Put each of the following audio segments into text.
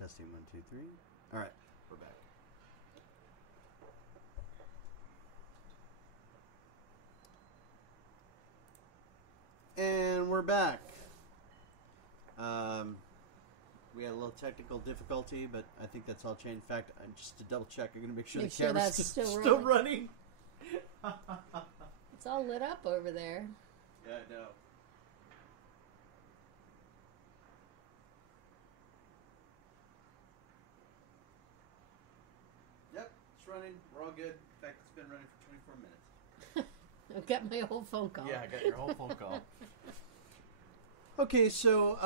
Testing 1, 2, 3. All right, we're back. And we're back. We had a little technical difficulty, but I think that's all changed. In fact, just to double check, I'm going to make sure the camera's still running. It's all lit up over there. Yeah, I know. Yep, it's running. We're all good. In fact, it's been running for 24 minutes. I've got my whole phone call. Yeah, I got your whole phone call. Okay, so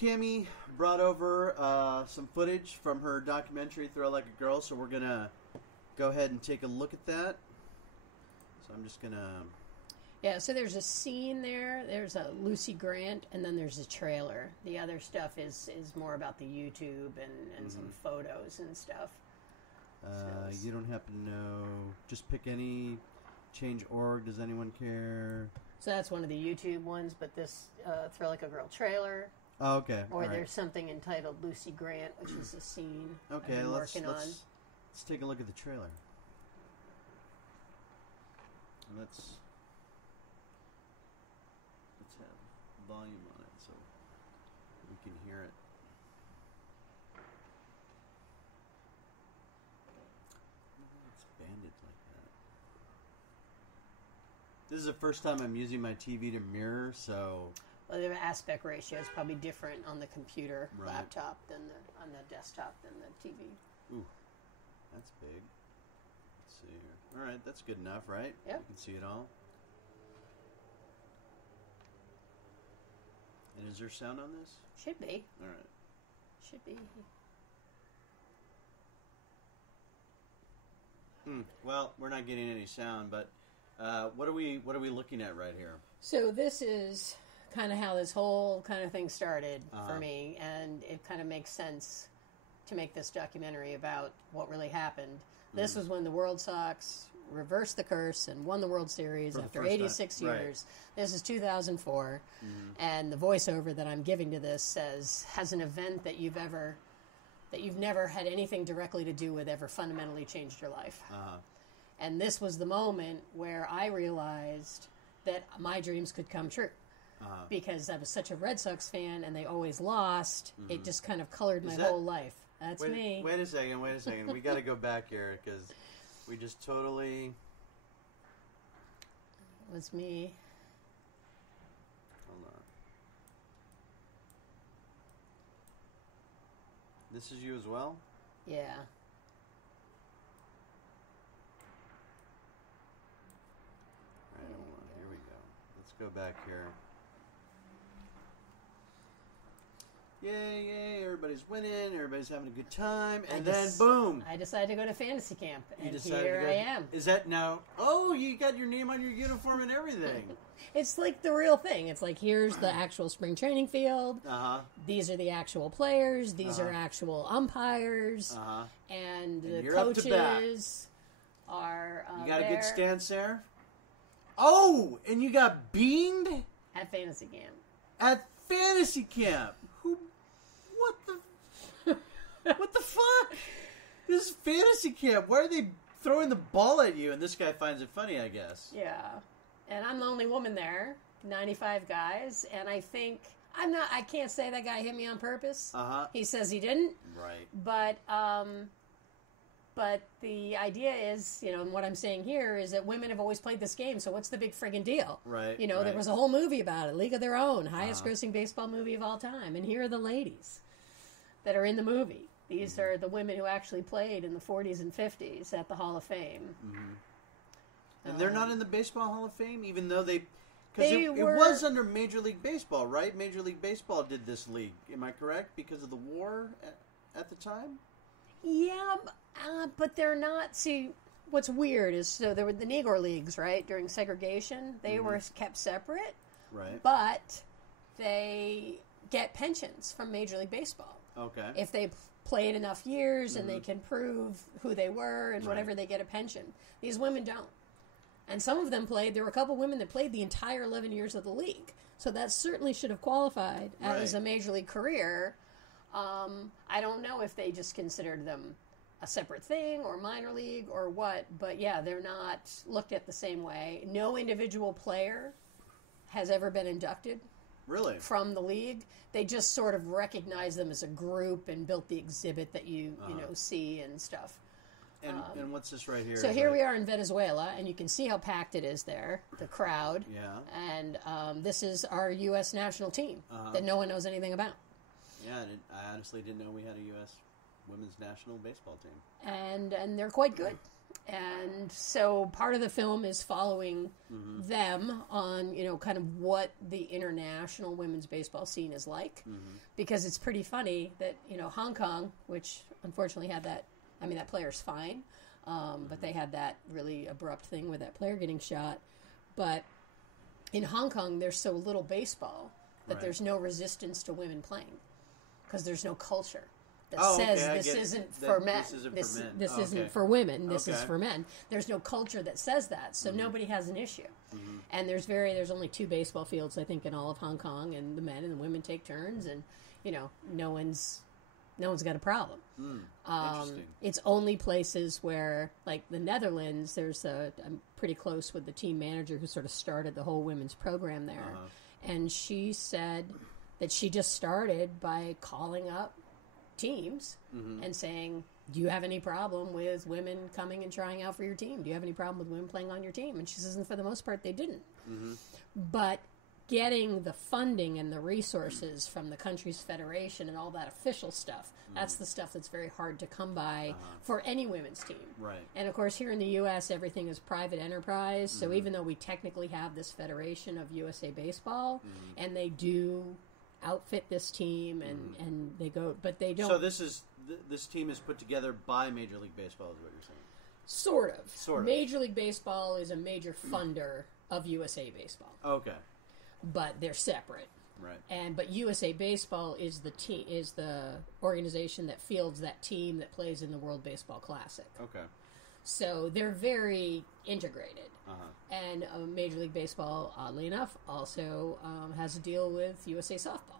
Cammi brought over some footage from her documentary, Thrill Like a Girl, so we're going to go ahead and take a look at that. So I'm just going to... Yeah, so there's a scene there, there's a Lucy Grant, and then there's a trailer. The other stuff is more about the YouTube and some photos and stuff. You don't happen to know... Just pick any... Change org, does anyone care? So that's one of the YouTube ones, but this Thrill Like a Girl trailer. Oh, okay. Or there's something entitled Lucy Grant, which is a scene okay, I'm let's take a look at the trailer. Let's have volume on it so we can hear it. It's banded like that. This is the first time I'm using my TV to mirror, so... Well, the aspect ratio is probably different on the computer laptop than on the desktop than the TV. Ooh, that's big. Let's see here. All right, that's good enough, right? Yep. You can see it all. And is there sound on this? Should be. All right. Should be. Well, we're not getting any sound, but what are we looking at right here? So this is kind of how this whole kind of thing started for me, and it kind of makes sense to make this documentary about what really happened. This was when the World Sox reversed the curse and won the World Series after 86 years. Right. This is 2004, and the voiceover that I'm giving to this has an event that you've never had anything directly to do with ever fundamentally changed your life. And this was the moment where I realized that my dreams could come true. Because I was such a Red Sox fan and they always lost, it just kind of colored my whole life. That's me. Wait a second. We got to go back here because we just totally... It was me. Hold on. This is you as well? Yeah. All right, hold on. Here we go. Let's go back here. Yay, everybody's winning, everybody's having a good time, and then boom! I decided to go to fantasy camp, and here I am. Is that now? Oh, you got your name on your uniform and everything. It's like the real thing. It's like, here's the actual spring training field. These are the actual players. These are actual umpires. And the coaches are You got there. a good stance there? Oh, and you got beamed? At fantasy camp. At fantasy camp. What the fuck? This is fantasy camp. Why are they throwing the ball at you? And this guy finds it funny, I guess. Yeah. And I'm the only woman there. 95 guys. And I think... I can't say that guy hit me on purpose. He says he didn't. Right. But the idea is, and what I'm saying here is that women have always played this game, so what's the big friggin' deal? Right. There was a whole movie about it, League of Their Own, highest grossing baseball movie of all time. And here are the ladies that are in the movie. These are the women who actually played in the 40s and 50s at the Hall of Fame. And they're not in the Baseball Hall of Fame, even though it was under Major League Baseball, right? Major League Baseball did this league. Am I correct? Because of the war at the time? Yeah, but they're not. See, what's weird is, so there were the Negro Leagues, right? During segregation, they were kept separate. Right. But they get pensions from Major League Baseball. Okay. If they played enough years and they can prove who they were and whatever, they get a pension. These women don't. And some of them played. There were a couple women that played the entire 11 years of the league. So that certainly should have qualified as a Major League career. I don't know if they just considered them a separate thing or minor league or what, but yeah, they're not looked at the same way. No individual player has ever been inducted. Really? From the league. They just sort of recognize them as a group and built the exhibit that you see and stuff. And what's this right here? So here we are in Venezuela, and you can see how packed it is there, the crowd. Yeah. And this is our U.S. national team that no one knows anything about. Yeah, I honestly didn't know we had a U.S. women's national baseball team. And they're quite good. And so part of the film is following them on, kind of what the international women's baseball scene is like. Because it's pretty funny that, Hong Kong, which unfortunately had that player's fine, but they had that really abrupt thing with that player getting shot. But in Hong Kong, there's so little baseball that there's no resistance to women playing because there's no culture that says this isn't for men. This isn't for women. This is for men. There's no culture that says that, so nobody has an issue. And there's only 2 baseball fields, I think, in all of Hong Kong, and the men and the women take turns, and no one's got a problem. Interesting. It's only places where, like the Netherlands, I'm pretty close with the team manager who sort of started the whole women's program there. And she said that she just started by calling up teams and saying, do you have any problem with women coming and trying out for your team? Do you have any problem with women playing on your team? And she says, and for the most part, they didn't. But getting the funding and the resources from the country's federation and all that official stuff, that's the stuff that's very hard to come by for any women's team. Right. And of course, here in the U.S., everything is private enterprise. So even though we technically have this federation of USA Baseball, and they do outfit this team, and they go, but they don't. So this team is put together by Major League Baseball, is what you're saying? Sort of. Major League Baseball is a major funder of USA Baseball. Okay. But they're separate. Right. But USA Baseball is the organization that fields that team that plays in the World Baseball Classic. Okay. So they're very integrated. And Major League Baseball, oddly enough, also has a deal with USA Softball.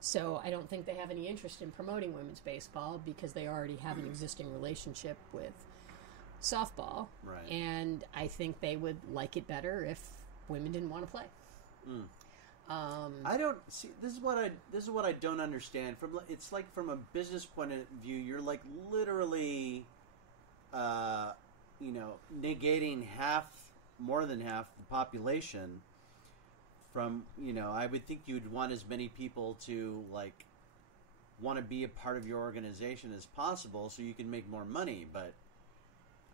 So I don't think they have any interest in promoting women's baseball because they already have an existing relationship with softball. Right. And I think they would like it better if women didn't want to play. I don't see. This is what I don't understand. It's like from a business point of view, you're like literally, negating more than half the population. From I would think you'd want as many people to want to be a part of your organization as possible, so you can make more money. But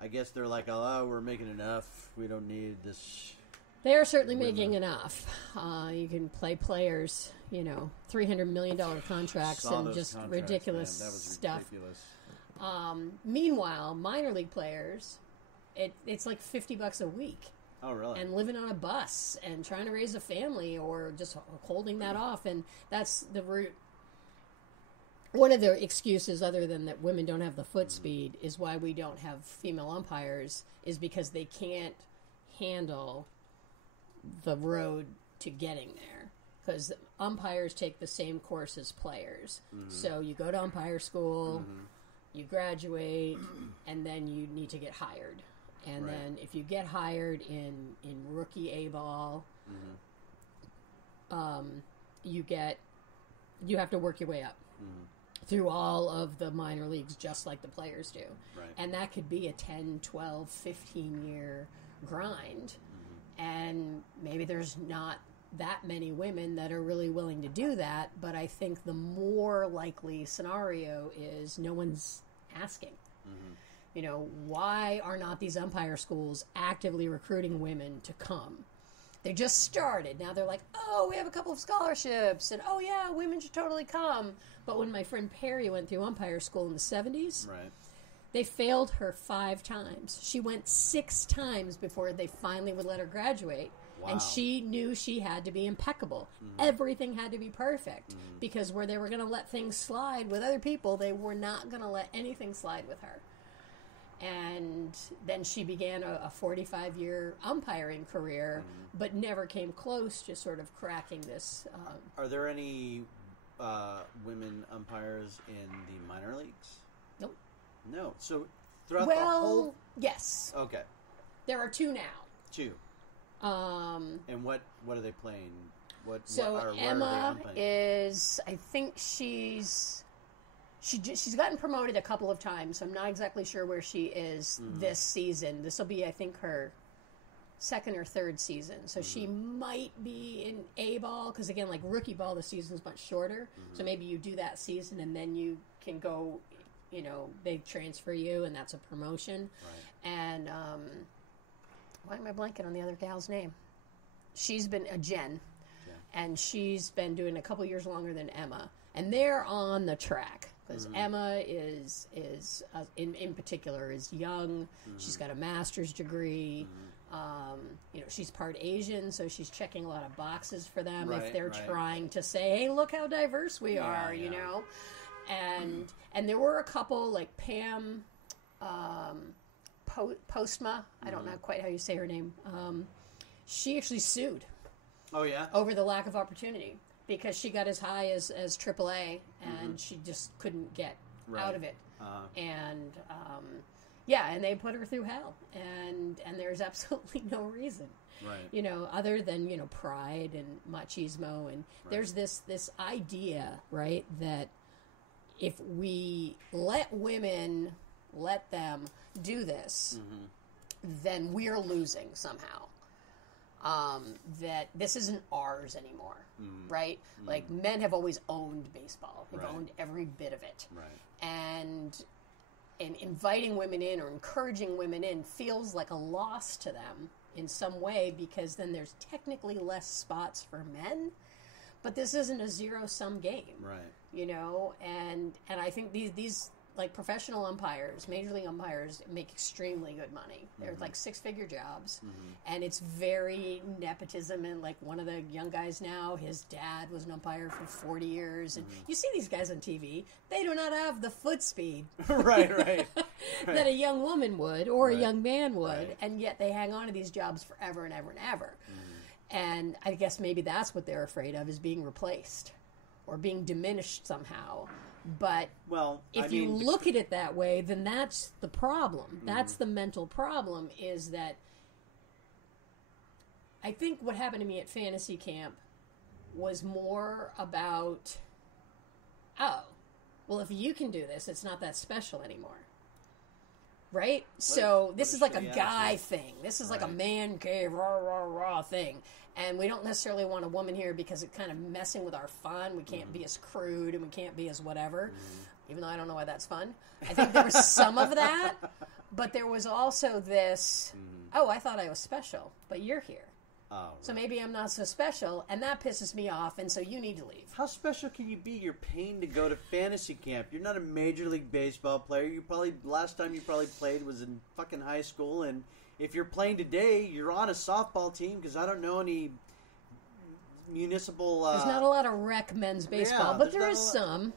I guess they're like, oh, we're making enough. We don't need this. They are certainly making enough. You can play players, $300 million contracts and just ridiculous stuff. Ridiculous. Meanwhile, minor league players, it's like $50 a week. Oh, really? And living on a bus and trying to raise a family or just holding that off. And that's the root. One of the excuses, other than that women don't have the foot speed, is why we don't have female umpires, is because they can't handle the road to getting there. Because umpires take the same course as players. So you go to umpire school, you graduate, and then you need to get hired. And then if you get hired in rookie A-ball, you have to work your way up through all of the minor leagues just like the players do. Right. And that could be a 10, 12, 15-year grind. And maybe there's not that many women that are really willing to do that, but I think the more likely scenario is no one's asking. Why are not these umpire schools actively recruiting women to come? They just started. Now they're like, oh, we have a couple of scholarships, and oh yeah, women should totally come. But when my friend Perry went through umpire school in the 70s, they failed her 5 times. She went 6 times before they finally would let her graduate. Wow. And she knew she had to be impeccable. Everything had to be perfect. Because where they were going to let things slide with other people, they were not going to let anything slide with her. And then she began a 45-year umpiring career, but never came close to sort of cracking this. Are there any women umpires in the minor leagues? Nope. No. So throughout the whole... yes. Okay. There are 2 now. 2. And what are they playing? Emma is, I think she's gotten promoted a couple of times. So I'm not exactly sure where she is this season. This will be, I think, her 2nd or 3rd season. So she might be in A ball because, again, like rookie ball, the season's much shorter. So maybe you do that season and then you can go, they transfer you and that's a promotion. Right. And why am I blanking on the other gal's name? She's been a Jen. And she's been doing a couple years longer than Emma. And they're on the track. Because Emma is in particular, is young. She's got a master's degree. She's part Asian, so she's checking a lot of boxes for them if they're trying to say, hey, look how diverse we are, you know. And there were a couple, like Pam Postma. I don't know quite how you say her name. She actually sued. Oh, yeah? Over the lack of opportunity. Because she got as high as AAA, and she just couldn't get out of it. And, and they put her through hell. And there's absolutely no reason. Right. Other than, pride and machismo. And there's this idea, right, that if we let them do this, then we're losing somehow. That this isn't ours anymore, right? Like, men have always owned baseball. They've owned every bit of it. Right. And inviting women in or encouraging women in feels like a loss to them in some way because then there's technically less spots for men. But this isn't a zero-sum game. Right. And I think these like professional umpires, major league umpires, make extremely good money. They're like 6-figure jobs, and it's very nepotism. And like one of the young guys now, his dad was an umpire for 40 years, and you see these guys on TV. They do not have the foot speed, right. that a young woman would or a young man would, and yet they hang on to these jobs forever and ever and ever. And I guess maybe that's what they're afraid of, is being replaced or being diminished somehow. But if you look at it that way, then that's the problem. That's the mental problem, is that I think what happened to me at fantasy camp was more about, if you can do this, it's not that special anymore. Right? So this is like a guy thing. This is like a man cave, rah thing. And we don't necessarily want a woman here because it's kind of messing with our fun. We can't be as crude and we can't be as whatever, even though I don't know why that's fun. I think there was some of that, but there was also this, I thought I was special, but you're here. Oh, right. So maybe I'm not so special, and that pisses me off, and so you need to leave. How special can you be? You're paying to go to fantasy camp. You're not a Major League Baseball player. Last time you probably played was in fucking high school, and if you're playing today, you're on a softball team, because I don't know any municipal... there's not a lot of rec men's baseball, but there is some,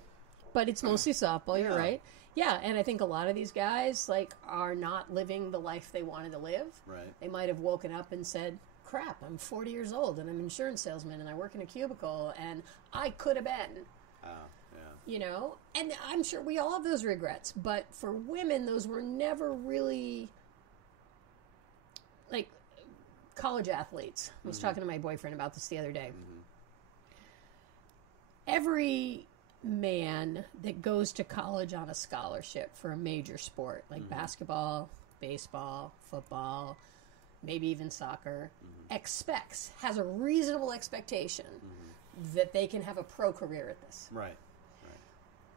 but it's mostly softball, you're right. Yeah, and I think a lot of these guys are not living the life they wanted to live. Right. They might have woken up and said, crap, I'm 40 years old, and I'm an insurance salesman, and I work in a cubicle, and I could have been. And I'm sure we all have those regrets, but for women, those were never really... like college athletes. I was talking to my boyfriend about this the other day. Every man that goes to college on a scholarship for a major sport, like basketball, baseball, football, maybe even soccer, has a reasonable expectation that they can have a pro career at this. Right.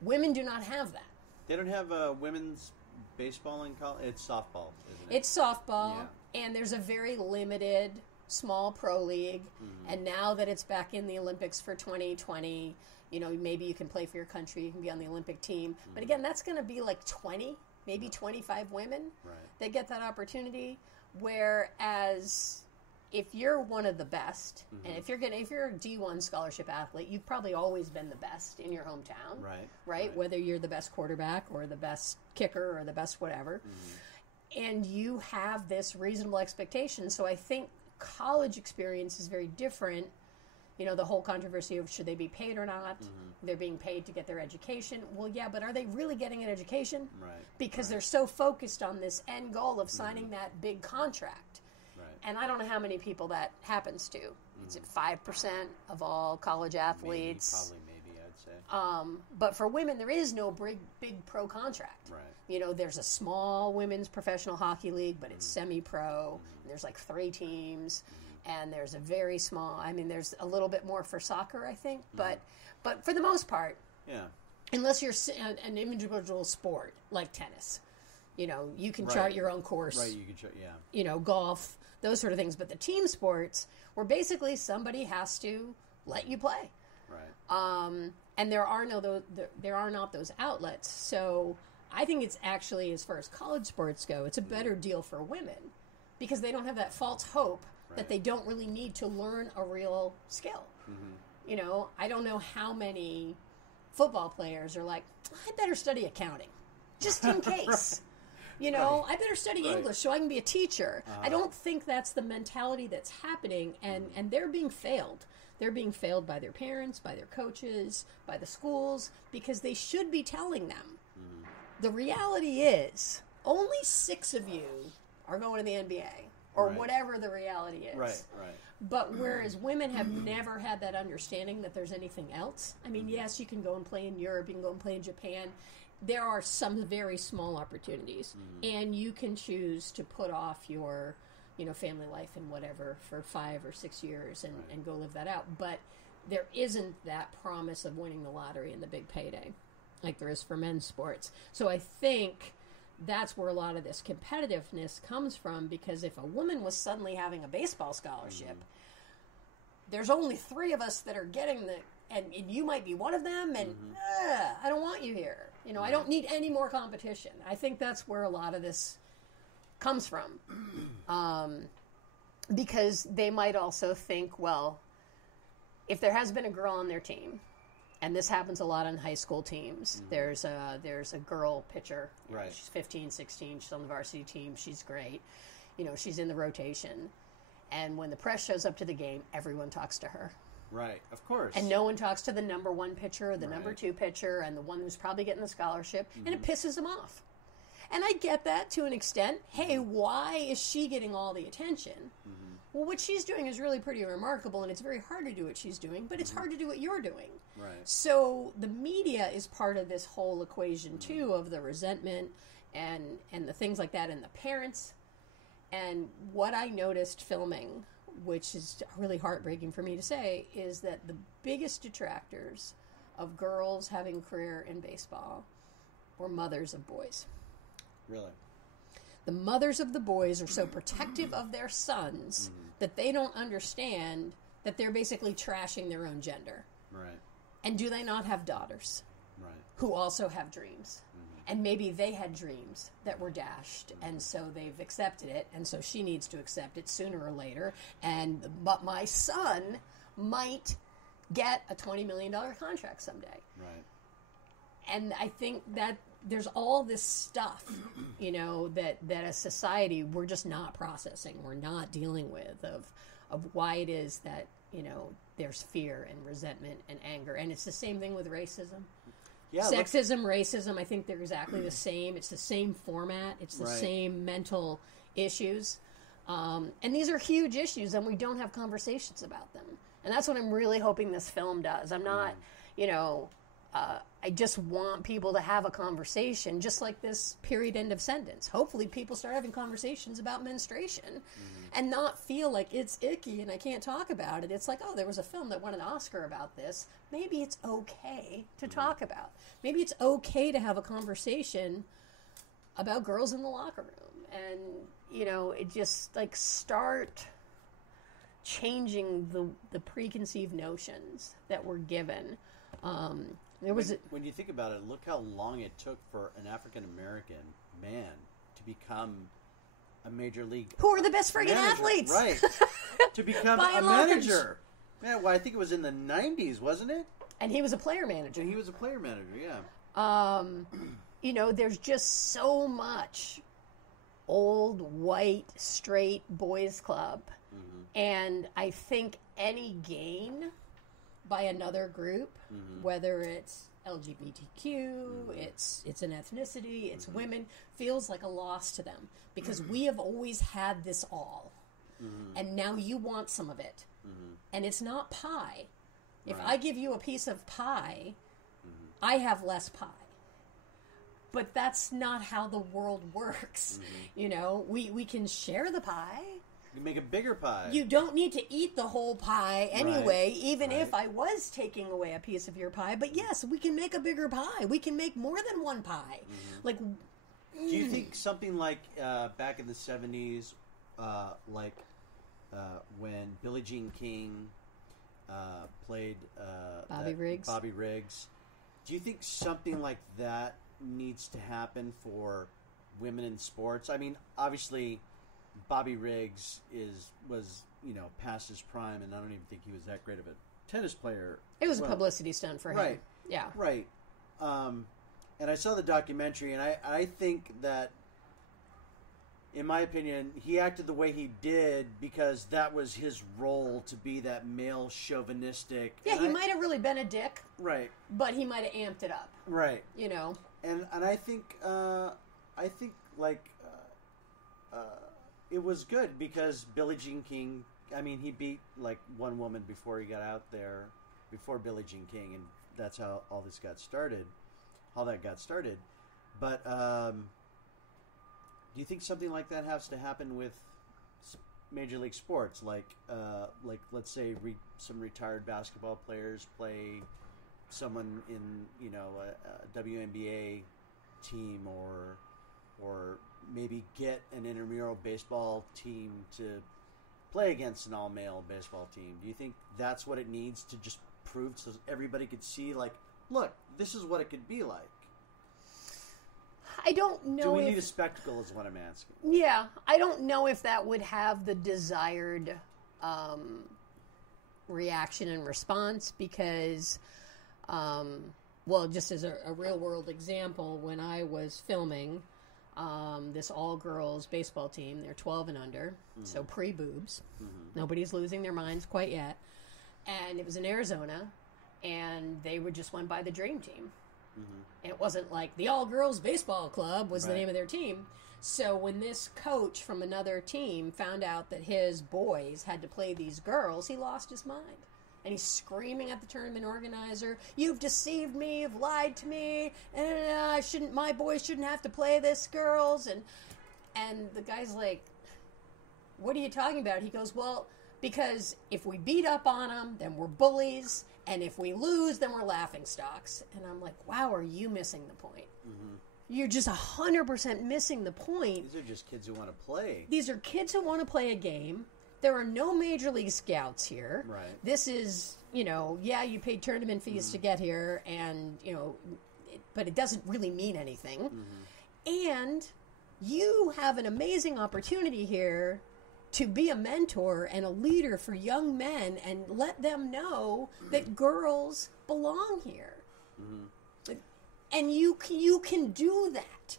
Women do not have that. They don't have women's baseball in college? It's softball, isn't it? It's softball. Yeah. And there's a very limited, small pro league. And now that it's back in the Olympics for 2020, maybe you can play for your country. You can be on the Olympic team. But again, that's going to be like 20, maybe 25 women that get that opportunity. Whereas if you're one of the best, and if you're a D1 scholarship athlete, you've probably always been the best in your hometown. Right? Whether you're the best quarterback or the best kicker or the best whatever. And you have this reasonable expectation. So I think college experience is very different. the whole controversy of should they be paid or not. They're being paid to get their education. Well, yeah, but are they really getting an education? Right. Because they're so focused on this end goal of signing that big contract. Right. And I don't know how many people that happens to. Is it 5% of all college athletes? Maybe, I'd say. But for women, there is no big pro contract. Right. There's a small women's professional hockey league, but it's semi-pro. There's like 3 teams. And there's a very small, there's a little bit more for soccer, I think. But for the most part, unless you're an individual sport like tennis, you can chart your own course. Right, you can chart, Golf, those sort of things. But the team sports, where basically somebody has to let you play. Right. And there are not those outlets. So I think it's actually, as far as college sports go, it's a better deal for women because they don't have that false hope that they don't really need to learn a real skill. I don't know how many football players are like, I better study accounting, just in case. I better study English so I can be a teacher. I don't think that's the mentality that's happening, and they're being failed. They're being failed by their parents, by their coaches, by the schools, because they should be telling them. The reality is, only 6 of you are going to the NBA. Or whatever the reality is. Right. But whereas women have never had that understanding that there's anything else. Yes, you can go and play in Europe, you can go and play in Japan. There are some very small opportunities. And you can choose to put off your, family life and whatever for 5 or 6 years and go live that out. But there isn't that promise of winning the lottery and the big payday like there is for men's sports. So I think that's where a lot of this competitiveness comes from, because if a woman was suddenly having a baseball scholarship, there's only 3 of us that are getting and you might be one of them, and I don't want you here. I don't need any more competition. I think that's where a lot of this comes from. Because they might also think, well, if there has been a girl on their team, and this happens a lot on high school teams. There's a girl pitcher. She's 15, 16. She's on the varsity team. She's great. She's in the rotation. And when the press shows up to the game, everyone talks to her. Right, of course. And no one talks to the number 1 pitcher or the number 2 pitcher and the one who's probably getting the scholarship. And it pisses them off. And I get that to an extent. Hey, why is she getting all the attention? Well, what she's doing is really pretty remarkable, and it's very hard to do what she's doing, but it's hard to do what you're doing. Right. So the media is part of this whole equation, too, of the resentment and the things like that, and the parents. And what I noticed filming, which is really heartbreaking for me to say, is that the biggest detractors of girls having a career in baseball were mothers of boys. Really? The mothers of the boys are so protective of their sons that they don't understand that they're basically trashing their own gender. Right. And do they not have daughters who also have dreams? And maybe they had dreams that were dashed, and so they've accepted it, and so she needs to accept it sooner or later. But my son might get a $20 million contract someday. Right. And I think that there's all this stuff, that as society we're just not processing, we're not dealing with of why it is that, there's fear and resentment and anger. And it's the same thing with racism. Yeah, sexism, racism, I think they're exactly the same. It's the same format. It's the same mental issues. And these are huge issues, and we don't have conversations about them. And that's what I'm really hoping this film does. I'm not, I just want people to have a conversation, just like this period end of sentence. Hopefully people start having conversations about menstruation and not feel like it's icky and I can't talk about it. It's like, oh, there was a film that won an Oscar about this. Maybe it's okay to talk about. Maybe it's okay to have a conversation about girls in the locker room. And, it just, start changing the preconceived notions that were given. When you think about it, look how long it took for an African American man to become a major league. Who are the best friggin' athletes? Right. To become a manager. Yeah, well, I think it was in the 90s, wasn't it? And he was a player manager. He was a player manager, yeah. There's just so much old, white, straight boys club. And I think any gain by another group, whether it's LGBTQ, it's an ethnicity, it's women, feels like a loss to them because we have always had this all. And now you want some of it. And it's not pie. If I give you a piece of pie, I have less pie. But that's not how the world works. You know, we can share the pie. You make a bigger pie. You don't need to eat the whole pie anyway, even if I was taking away a piece of your pie. But yes, we can make a bigger pie. We can make more than one pie. Like, do you think something like back in the 70s, when Billie Jean King played Bobby Riggs, do you think something like that needs to happen for women in sports? I mean, obviously, Bobby Riggs was past his prime, and I don't even think he was that great of a tennis player. It was a publicity stunt for him. Right. Yeah. Right. And I saw the documentary, and I think that, in my opinion, he acted the way he did because that was his role, to be that male chauvinistic. Yeah, he might have really been a dick. Right. But he might have amped it up. Right. You know. And I think it was good because Billie Jean King, I mean, he beat like one woman before he got out there, before Billie Jean King, and that's how all this got started, But do you think something like that has to happen with Major League Sports? Like let's say some retired basketball players play someone in a WNBA team, or maybe get an intramural baseball team to play against an all-male baseball team. Do you think that's what it needs to just prove so everybody could see, like, look, this is what it could be like? I don't know. Do we need a spectacle is what I'm asking. Yeah, I don't know if that would have the desired reaction and response because, just as a real-world example, when I was filming this all-girls baseball team, they're 12 and under, so pre-boobs. Nobody's losing their minds quite yet. And it was in Arizona, and they just went by the Dream Team. And it wasn't like the all-girls baseball club was the name of their team. So when this coach from another team found out that his boys had to play these girls, he lost his mind. And he's screaming at the tournament organizer, "You've deceived me, you've lied to me, and my boys shouldn't have to play this, girls." And the guy's like, "What are you talking about?" He goes, "Well, because if we beat up on them, then we're bullies, and if we lose, then we're laughingstocks." And I'm like, wow, are you missing the point? You're just 100% missing the point. These are just kids who want to play. These are kids who want to play a game. There are no Major League Scouts here. Right. This is, you paid tournament fees to get here, and, but it doesn't really mean anything. And you have an amazing opportunity here to be a mentor and a leader for young men and let them know that girls belong here. And you can do that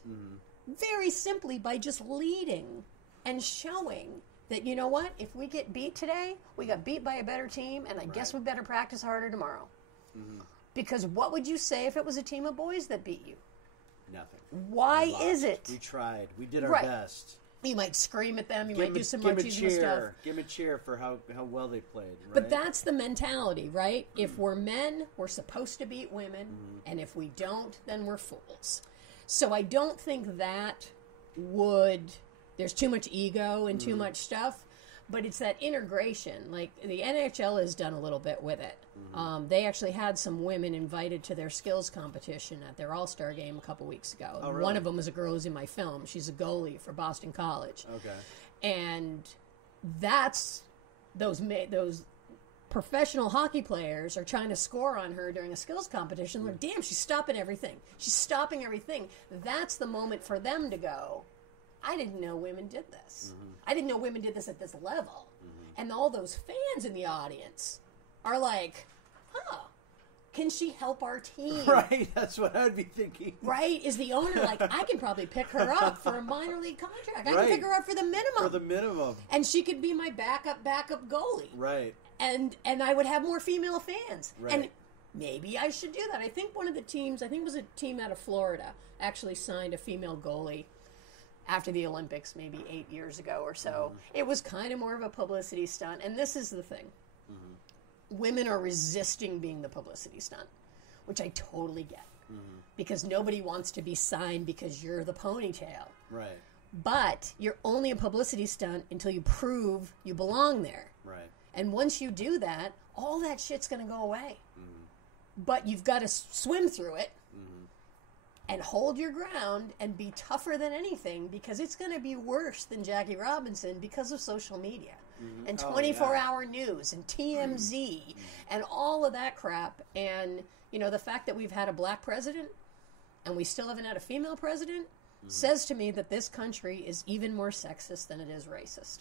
very simply by just leading and showing that, you know what, if we get beat today, we got beat by a better team, and I guess we better practice harder tomorrow. Because what would you say if it was a team of boys that beat you? Nothing. Why is it? We tried. We did our best. You might scream at them. You might do some machismo stuff. Give them a cheer for how well they played. Right? But that's the mentality, right? If we're men, we're supposed to beat women. And if we don't, then we're fools. So I don't think that there's too much ego and too much stuff. But it's that integration. Like, the NHL has done a little bit with it. They actually had some women invited to their skills competition at their All-Star game a couple weeks ago. Oh, really? One of them was a girl who's in my film. She's a goalie for Boston College. Okay. And that's those professional hockey players are trying to score on her during a skills competition. Like, damn, she's stopping everything. She's stopping everything. That's the moment for them to go, I didn't know women did this. I didn't know women did this at this level. And all those fans in the audience are like, huh, can she help our team? Right, that's what I would be thinking. Right, is the owner like, I can probably pick her up for a minor league contract. I can pick her up for the minimum. For the minimum. And she could be my backup goalie. Right. And I would have more female fans. Right. And maybe I should do that. I think one of the teams, I think it was a team out of Florida, actually signed a female goalie after the Olympics, maybe 8 years ago or so. It was kind of more of a publicity stunt. And this is the thing. Women are resisting being the publicity stunt, which I totally get. Because nobody wants to be signed because you're the ponytail. Right. But you're only a publicity stunt until you prove you belong there. Right. And once you do that, all that shit's going to go away. But you've got to swim through it and hold your ground and be tougher than anything, because it's going to be worse than Jackie Robinson because of social media and 24-hour news and TMZ and all of that crap. And, you know, the fact that we've had a black president and we still haven't had a female president says to me that this country is even more sexist than it is racist.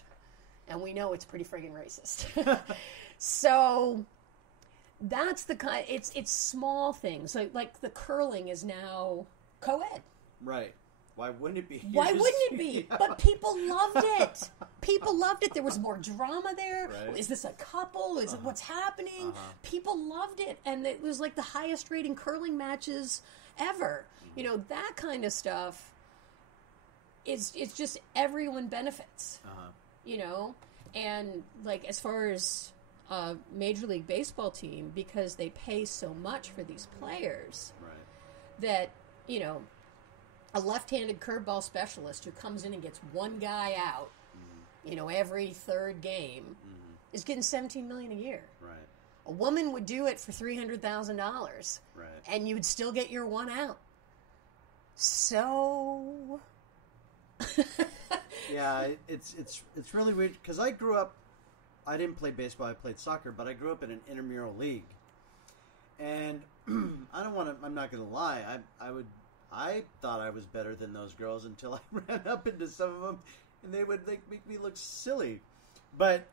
And we know it's pretty friggin' racist. So that's the kind. It's small things like the curling is now co-ed. Right. Why wouldn't it be? Why wouldn't it be? But people loved it. People loved it. There was more drama there. Right. Is this a couple? Is it what's happening? People loved it, and it was like the highest rating curling matches ever. You know, that kind of stuff. It's just everyone benefits. You know, and like as far as a Major League Baseball team, because they pay so much for these players, that, you know, a left-handed curveball specialist who comes in and gets one guy out, you know, every third game, is getting $17 million a year. Right. A woman would do it for $300,000, and you would still get your one out. So, yeah, it's really weird, because I grew up. I didn't play baseball. I played soccer, but I grew up in an intramural league, and I'm not going to lie. I thought I was better than those girls until I ran up into some of them, and they would make me look silly. But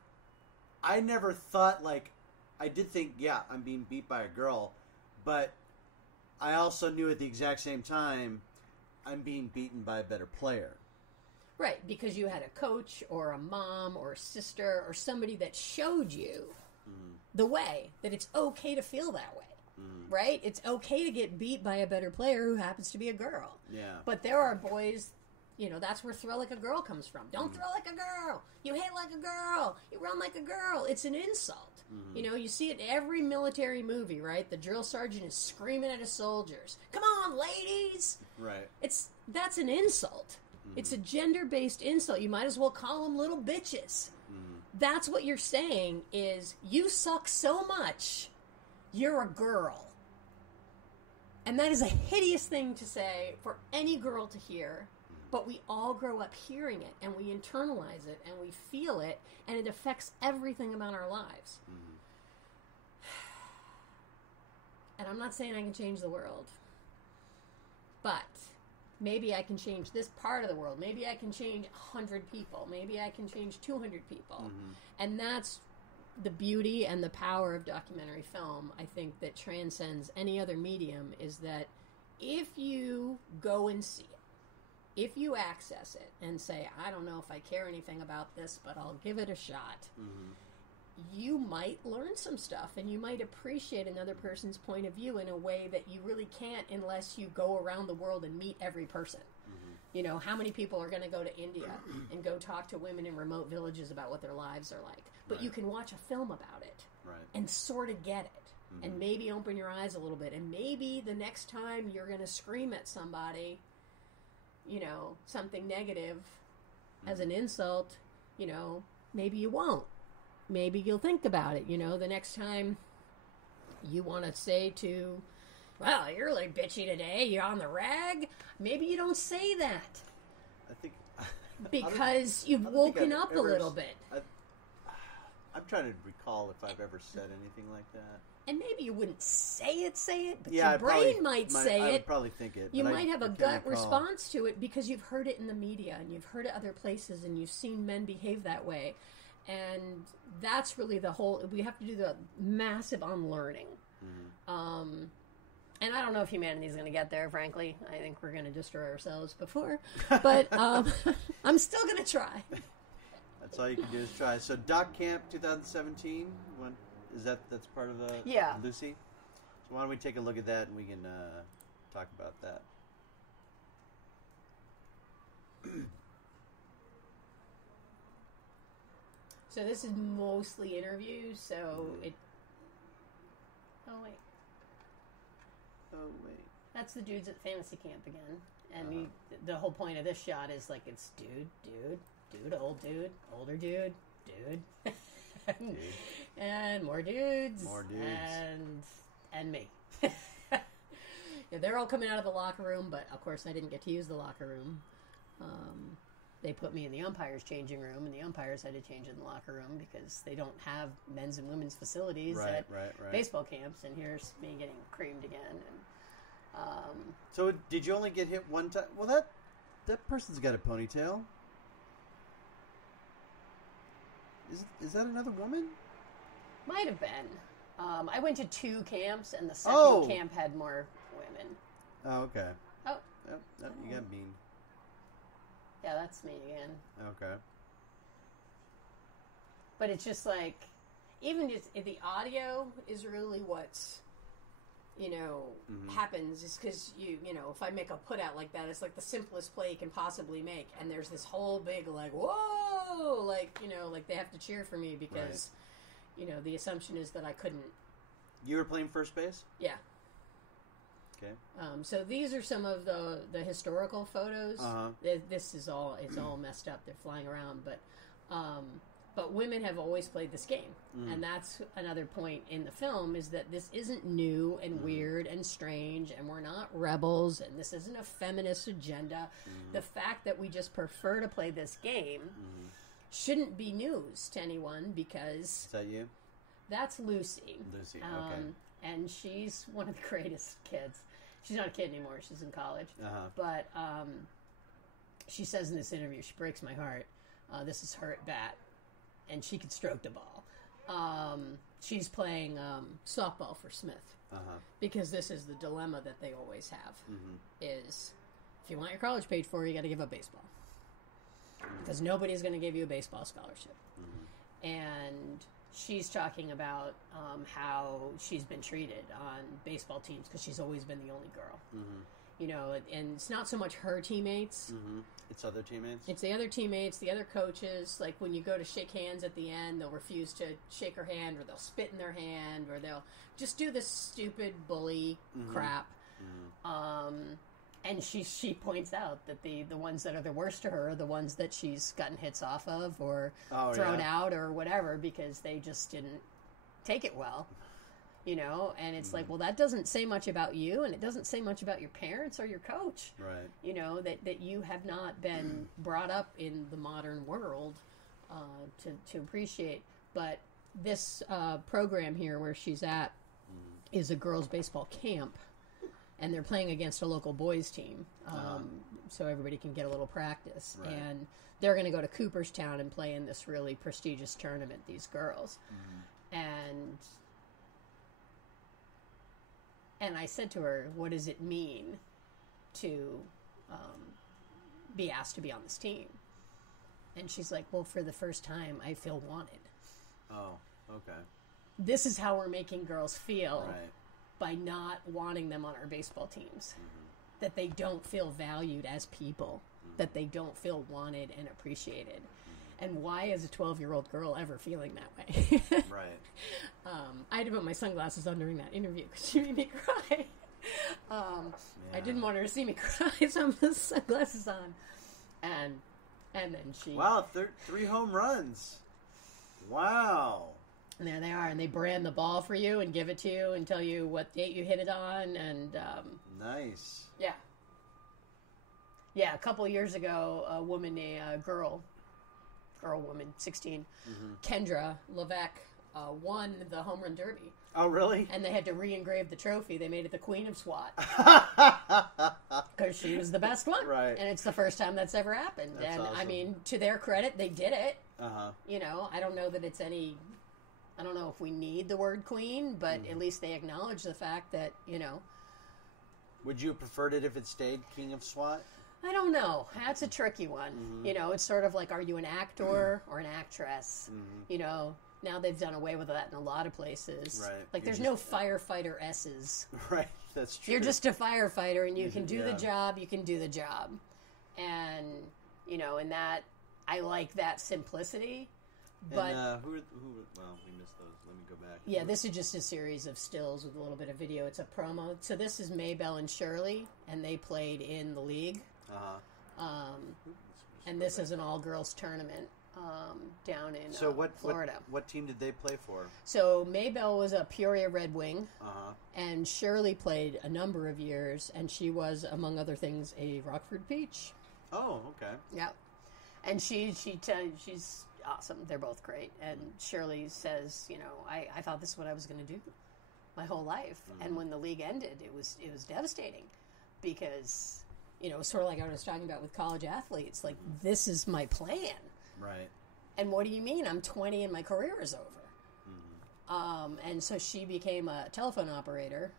I never thought, like, I did think, yeah, I'm being beat by a girl, but I also knew at the exact same time I'm being beaten by a better player. Right, because you had a coach or a mom or a sister or somebody that showed you the way, that it's okay to feel that way. Right? It's okay to get beat by a better player who happens to be a girl. Yeah. But there are boys, you know, that's where throw like a girl comes from. Don't throw like a girl. You hit like a girl. You run like a girl. It's an insult. You know, you see it in every military movie, right? The drill sergeant is screaming at his soldiers. Come on, ladies! Right. That's an insult. It's a gender-based insult. You might as well call them little bitches. That's what you're saying is, you suck so much, you're a girl. And that is a hideous thing to say for any girl to hear, but we all grow up hearing it, and we internalize it, and we feel it, and it affects everything about our lives. And I'm not saying I can change the world, but maybe I can change this part of the world. Maybe I can change 100 people. Maybe I can change 200 people. And that's the beauty and the power of documentary film, I think, that transcends any other medium, is that if you go and see it, if you access it and say, I don't know if I care anything about this, but I'll give it a shot, you might learn some stuff, and you might appreciate another person's point of view in a way that you really can't unless you go around the world and meet every person. You know, how many people are going to go to India and go talk to women in remote villages about what their lives are like? But you can watch a film about it and sort of get it, and maybe open your eyes a little bit, and maybe the next time you're going to scream at somebody, you know, something negative as an insult, you know, maybe you won't. Maybe you'll think about it, you know, the next time you want to say to, well, you're really bitchy today, you're on the rag. Maybe you don't say that. I think... Because you've woken up a little bit. I'm trying to recall if I've ever said anything like that. And maybe you wouldn't say it, but yeah, your brain might say it. I would probably think it. You might have a gut response to it because you've heard it in the media, and you've heard it other places, and you've seen men behave that way. And that's really the whole... We have to do the massive unlearning And I don't know if humanity is going to get there, frankly. I think we're going to destroy ourselves before. But I'm still going to try. That's all you can do is try. So Doc Camp 2017, when, that's part of Lucy? So why don't we take a look at that and we can talk about that. So this is mostly interviews, so it... Oh, wait. That's the dudes at fantasy camp again. And the whole point of this shot is like it's dude, old dude, older dude, dude. And more dudes. And me. Yeah, they're all coming out of the locker room, but of course I didn't get to use the locker room. They put me in the umpire's changing room, and the umpires had to change in the locker room because they don't have men's and women's facilities at baseball camps. And here's me getting creamed again. And, so did you only get hit one time? Well, that person's got a ponytail. Is that another woman? Might have been. I went to 2 camps, and the second camp had more women. Oh, okay. Oh, you got mean. Yeah, that's me again. Okay. But it's just like, even just the audio is really what's, happens is because if I make a put out like that, it's like the simplest play you can possibly make. And there's this whole big like, whoa, like they have to cheer for me because, the assumption is that I couldn't. You were playing first base? Yeah. Okay. So these are some of the historical photos. This is it's all messed up. They're flying around, but women have always played this game, and that's another point in the film is that this isn't new and weird and strange, and we're not rebels, and this isn't a feminist agenda. The fact that we just prefer to play this game shouldn't be news to anyone because is that you? That's Lucy. Lucy, okay. And she's one of the greatest kids. She's not a kid anymore. She's in college. But she says in this interview, she breaks my heart. This is her at bat. And she could stroke the ball. She's playing softball for Smith. Because this is the dilemma that they always have. Is if you want your college paid for, you got to give up baseball. Because nobody's going to give you a baseball scholarship. And she's talking about how she's been treated on baseball teams because she's always been the only girl. And it's not so much her teammates. It's other teammates? It's the other teammates, the other coaches. Like when you go to shake hands at the end, they'll refuse to shake her hand, or they'll spit in their hand, or they'll just do this stupid bully crap. And she points out that the ones that are the worst to her are the ones that she's gotten hits off of or thrown out or whatever because they just didn't take it well. And it's like, well, that doesn't say much about you, and it doesn't say much about your parents or your coach. Right. That you have not been brought up in the modern world to appreciate. But this program here where she's at is a girls' baseball camp. And they're playing against a local boys team, so everybody can get a little practice. Right. And they're going to go to Cooperstown and play in this really prestigious tournament, these girls. And I said to her, what does it mean to be asked to be on this team? And she's like, well, for the first time, I feel wanted. Oh, okay. This is how we're making girls feel. Right. By not wanting them on our baseball teams, that they don't feel valued as people, that they don't feel wanted and appreciated. And why is a 12-year-old girl ever feeling that way? Right. I had to put my sunglasses on during that interview because she made me cry. I didn't want her to see me cry, so I put sunglasses on. And then she... Wow, 3 home runs. Wow. And there they are, and they brand the ball for you and give it to you and tell you what date you hit it on, and nice. Yeah. Yeah, a couple of years ago, a woman, woman, 16, Kendra Levesque, won the home run derby. Oh, really? And they had to re-engrave the trophy. They made it the Queen of SWAT. Because she was the best one. Right. And it's the first time that's ever happened. That's and, awesome. I mean, to their credit, they did it. Uh-huh. I don't know that it's any... I don't know if we need the word queen, but at least they acknowledge the fact that, Would you have preferred it if it stayed King of SWAT? I don't know. That's a tricky one. It's sort of like, are you an actor or an actress? Now they've done away with that in a lot of places. Right. Like, there's no firefighter S's. Right, that's true. You're just a firefighter, and you can do the job, you can do the job. And, in that, I like that simplicity. But, and, who, well, we missed those. Let me go back. Yeah, this is just a series of stills with a little bit of video. It's a promo. So this is Maybelle and Shirley, and they played in the league. And this is an all-girls tournament down in Florida. What team did they play for? So Maybelle was a Peoria Red Wing, and Shirley played a number of years, and she was, among other things, a Rockford Peach. Oh, okay. Yeah, and she's awesome. They're both great. And Shirley says, I thought this is what I was going to do my whole life, and when the league ended, it was devastating because. Sort of like I was talking about with college athletes, like, this is my plan. Right. And what do you mean? I'm 20 and my career is over. And so she became a telephone operator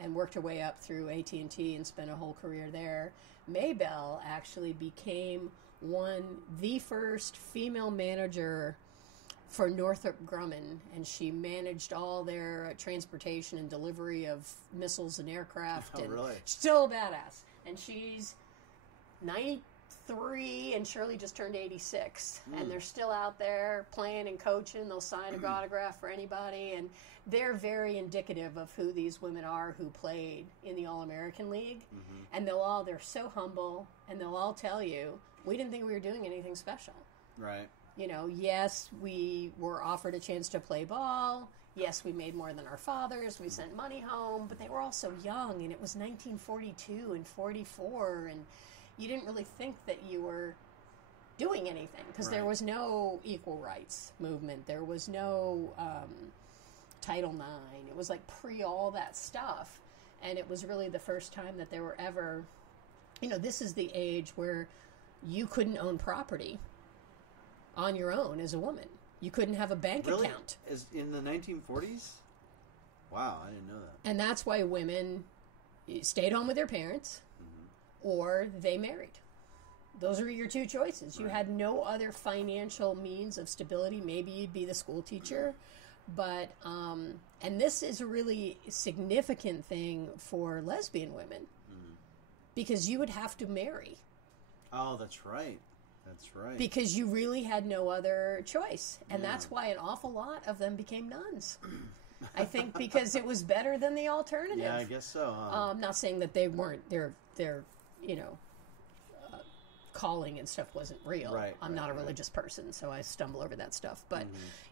and worked her way up through AT&T and spent a whole career there. Maybelle actually became the first female manager for Northrop Grumman, and she managed all their transportation and delivery of missiles and aircraft. Oh, really? Still a badass. And she's 93, and Shirley just turned 86. And they're still out there playing and coaching. They'll sign an autograph for anybody. And they're very indicative of who these women are who played in the All-American League. And they're so humble, and they'll all tell you, we didn't think we were doing anything special. Right. Yes, we were offered a chance to play ball. Yes, we made more than our fathers. We sent money home, but they were all so young, and it was 1942 and 44, and you didn't really think that you were doing anything because there was no equal rights movement. There was no Title IX. It was like pre all that stuff, and it was really the first time that there were ever, this is the age where you couldn't own property on your own as a woman. You couldn't have a bank account. As in the 1940s? Wow, I didn't know that. And that's why women stayed home with their parents or they married. Those are your two choices. You had no other financial means of stability. Maybe you'd be the school teacher. But, and this is a really significant thing for lesbian women because you would have to marry. Oh, that's right. That's right. Because you really had no other choice. And that's why an awful lot of them became nuns. I think because it was better than the alternative. Yeah, I guess so. I'm not saying that they weren't, their calling and stuff wasn't real. Right, I'm not a religious person, so I stumble over that stuff. But,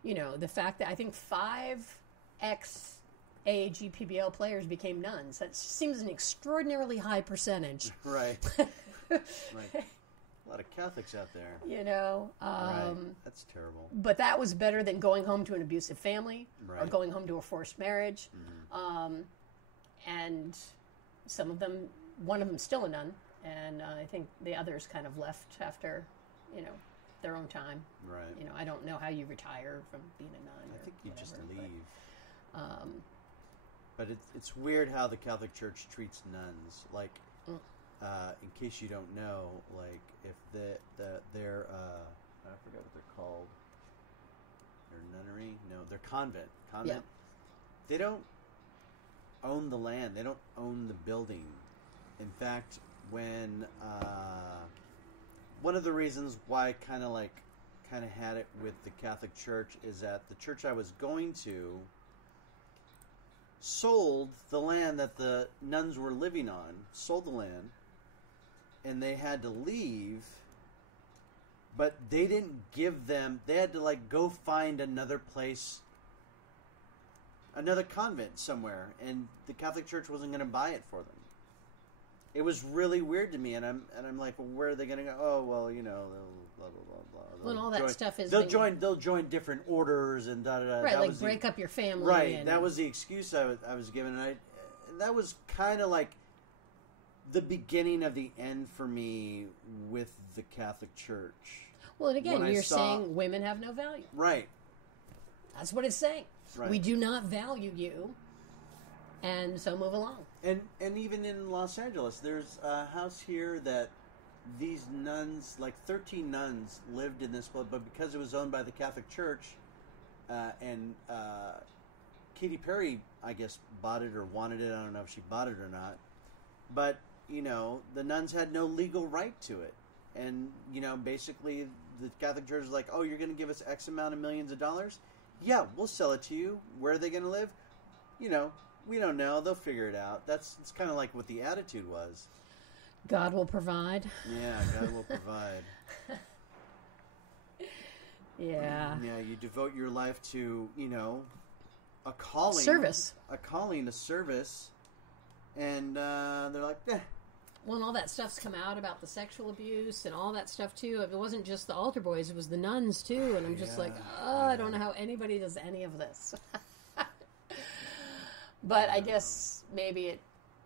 the fact that I think 5 ex-AAG-PBL players became nuns, that seems an extraordinarily high percentage. Right. Right. A lot of Catholics out there. Right. That's terrible. But that was better than going home to an abusive family or going home to a forced marriage. And some of them, one of them's still a nun, and I think the others kind of left after, their own time. Right. I don't know how you retire from being a nun. I think you just leave. But it's weird how the Catholic Church treats nuns. Like, in case you don't know, like if they're I forget what they're called. Their nunnery? No, their convent. Convent. Yeah. They don't own the land. They don't own the building. In fact, when one of the reasons why I kind of had it with the Catholic Church is that the church I was going to sold the land that the nuns were living on, sold the land, and they had to leave, but they didn't give them, they had to go find another place, another convent somewhere, and the Catholic Church wasn't going to buy it for them. It was really weird to me, and I'm like, well, where are they going to go? Oh, well, they'll blah blah blah blah. Well, and all that stuff is they'll join different orders and da da da. Right, like break up your family. Right, and... that was the excuse I was given, and that was kind of like the beginning of the end for me with the Catholic Church. Well, and again, you're saying women have no value. Right. That's what it's saying. Right. We do not value you. And so move along. And even in Los Angeles, there's a house here that these nuns, like 13 nuns, lived in this place, but because it was owned by the Catholic Church, and Katy Perry, I guess, bought it or wanted it. I don't know if she bought it or not. But, the nuns had no legal right to it. And, basically the Catholic Church is like, oh, you're going to give us X amount of millions of dollars? Yeah, we'll sell it to you. Where are they going to live? We don't know. They'll figure it out. It's kind of like what the attitude was. God will provide. Yeah, God will provide. Yeah. Yeah, you devote your life to, a calling. Service. A calling, a service. And they're like, eh. Well, and all that stuff's come out about the sexual abuse and all that stuff, too. It wasn't just the altar boys. It was the nuns, too. And I'm just I don't know how anybody does any of this. But I guess maybe it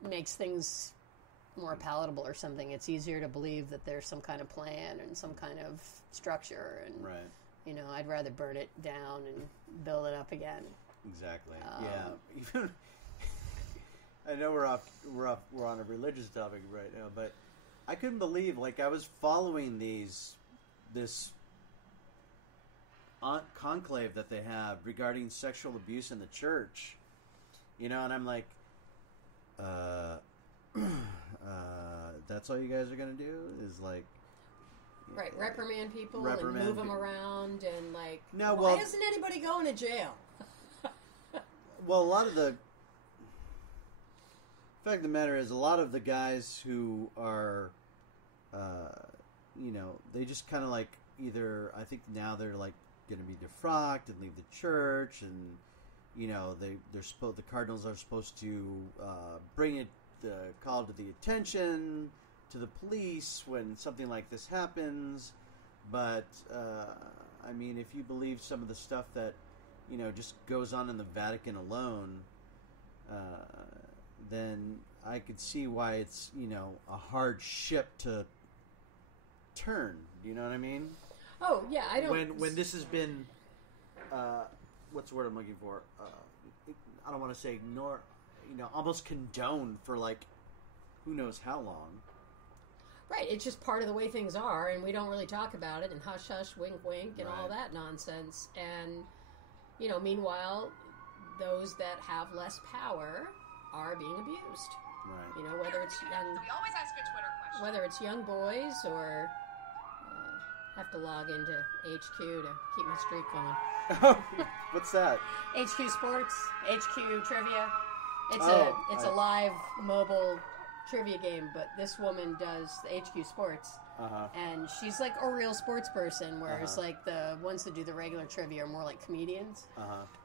makes things more palatable or something. It's easier to believe that there's some kind of plan and some kind of structure. And, right. I'd rather burn it down and build it up again. Exactly. Yeah. Even I know we're on a religious topic right now, but I couldn't believe, I was following this conclave that they have regarding sexual abuse in the church. And I'm like, that's all you guys are going to do is right, reprimand people and move them around and no, why isn't anybody going to jail? Well, a lot of the fact of the matter is a lot of the guys who are, they just kind of either, I think now they're going to be defrocked and leave the church and, the Cardinals are supposed to bring call to the attention to the police when something like this happens. But if you believe some of the stuff that just goes on in the Vatican alone, then I could see why it's a hard ship to turn. You know what I mean? Oh yeah, I don't. When this has been. What's the word I'm looking for? I don't want to say ignore, almost condoned for who knows how long. Right, it's just part of the way things are, and we don't really talk about it, and hush hush, wink wink, and all that nonsense. And meanwhile, those that have less power are being abused. Right. Whether it's young. We always ask a Twitter question. Whether it's young boys or have to log into HQ to keep my streak going. What's that? HQ Sports, HQ Trivia. It's a live mobile trivia game, but this woman does the HQ Sports, and she's like a real sports person, whereas the ones that do the regular trivia are more like comedians.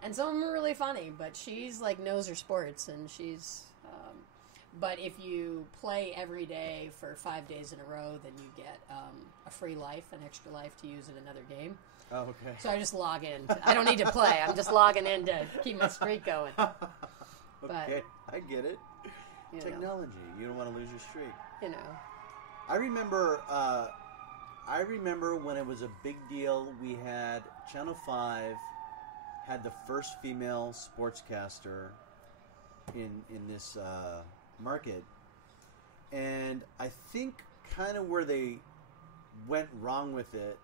And some of them are really funny, but she's knows her sports, and she's. But if you play every day for 5 days in a row, then you get a free life, an extra life to use in another game. Oh, okay. So I just log in. I don't need to play. I'm just logging in to keep my streak going. Okay, I get it. Technology. You don't want to lose your streak. I remember when it was a big deal. We had Channel 5 had the first female sportscaster in this market, and I think kind of where they went wrong with it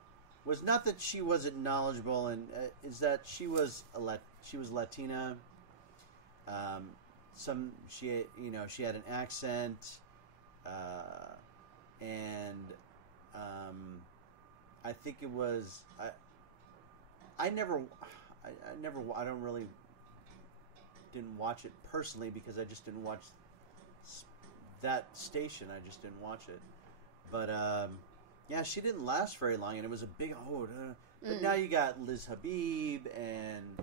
was not that she wasn't knowledgeable, and is that she was Latina. She had an accent, and I think it was I didn't watch it personally because I just didn't watch that station. I just didn't watch it, but she didn't last very long, and it was a big But now you got Liz Habib and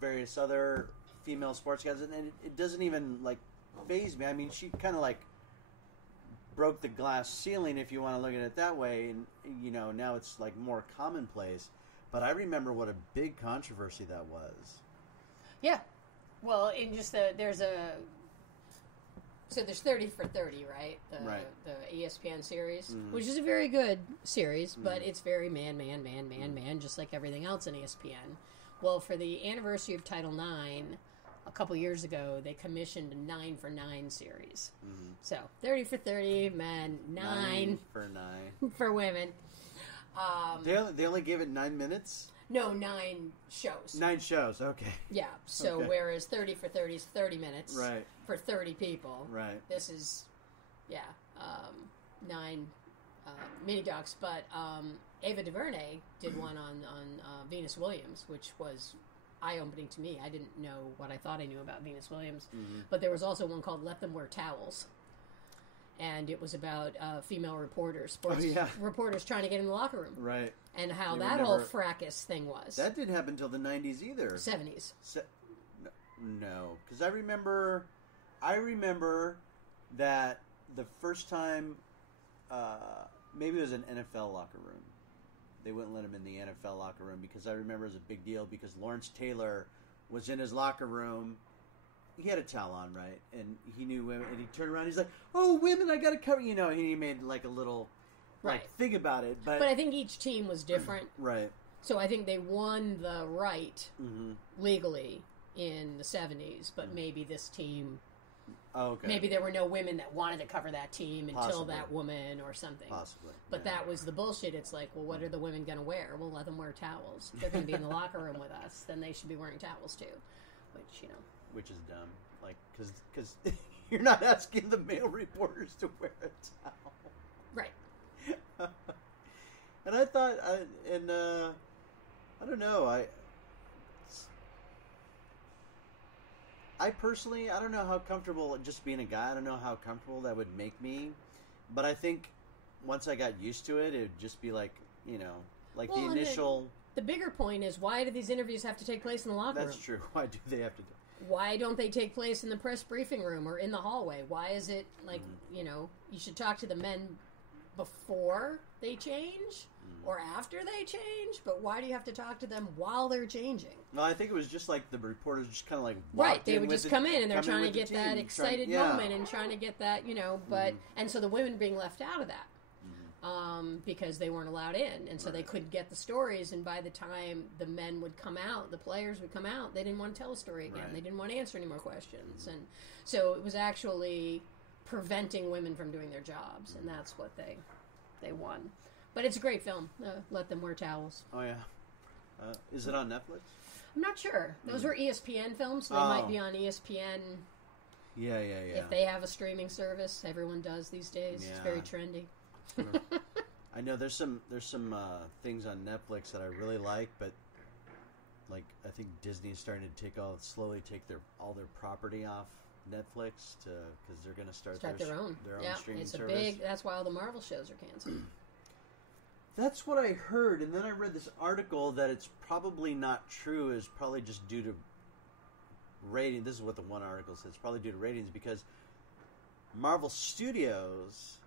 various other female sportscasters, and it doesn't even faze me. I mean, she kind of broke the glass ceiling, if you want to look at it that way, and now it's more commonplace. But I remember what a big controversy that was. Yeah, well, in just there's 30 for 30, right? The ESPN series, which is a very good series, but it's very man, just like everything else in ESPN. Well, for the anniversary of Title IX, a couple years ago, they commissioned a 9 for 9 series. Mm-hmm. So 30 for 30 men, 9 for 9 for women. They only gave it 9 minutes? No, 9 shows. 9 shows, okay. Yeah, so whereas 30 for 30 is 30 minutes right. for 30 people. Right. This is, 9 mini docs. But Ava DuVernay did one on Venus Williams, which was eye-opening to me. I didn't know what I thought I knew about Venus Williams. Mm-hmm. But there was also one called Let Them Wear Towels. And it was about female reporters, sports reporters trying to get in the locker room. Right. And how that whole fracas thing was. That didn't happen until the 90s either. 70s. No. Because I remember that the first time, maybe it was an NFL locker room. They wouldn't let him in the NFL locker room because I remember it was a big deal because Lawrence Taylor was in his locker room. He had a towel on, right? And he knew women, and he turned around. He's like, "Oh, women, I got to cover." You know, he made like a little thing about it. But I think each team was different, right? So I think they won the right legally in the 70s, but maybe this team, maybe there were no women that wanted to cover that team until that woman or something. Possibly, but that was the bullshit. It's like, well, what are the women going to wear? We'll let them wear towels. They're going to be in the locker room with us. Then they should be wearing towels too, which is dumb, like, because you're not asking the male reporters to wear a towel. Right. And I thought, I don't know, I personally, I don't know how comfortable, just being a guy, I don't know how comfortable that would make me, but I think once I got used to it, it would just be like, like the initial... The bigger point is, why do these interviews have to take place in the locker room? That's true. Why do they have to do Why don't they take place in the press briefing room or in the hallway? Why is it like, you should talk to the men before they change or after they change, but why do you have to talk to them while they're changing? Well, I think it was just like the reporters just kind of like right, they would just come in and they're trying to get that excited moment and trying to get that, but and so the women being left out of that. Because they weren't allowed in, and so they couldn't get the stories, and by the time the men would come out, the players would come out, they didn't want to tell a story again. They didn't want to answer any more questions, and so it was actually preventing women from doing their jobs, and that's what they won. But it's a great film. Let Them Wear Towels. Oh yeah. Is it on Netflix? I'm not sure. Those were ESPN films, so they might be on ESPN. Yeah. If they have a streaming service, everyone does these days. Yeah. It's very trendy. I know there's some things on Netflix that I really like, but like I think Disney's starting to slowly take all their property off Netflix because they're going to start their own streaming service. That's why all the Marvel shows are canceled. That's what I heard, and then I read this article that it's probably not true. Is probably just due to rating. This is what the one article says. It's probably due to ratings because Marvel Studios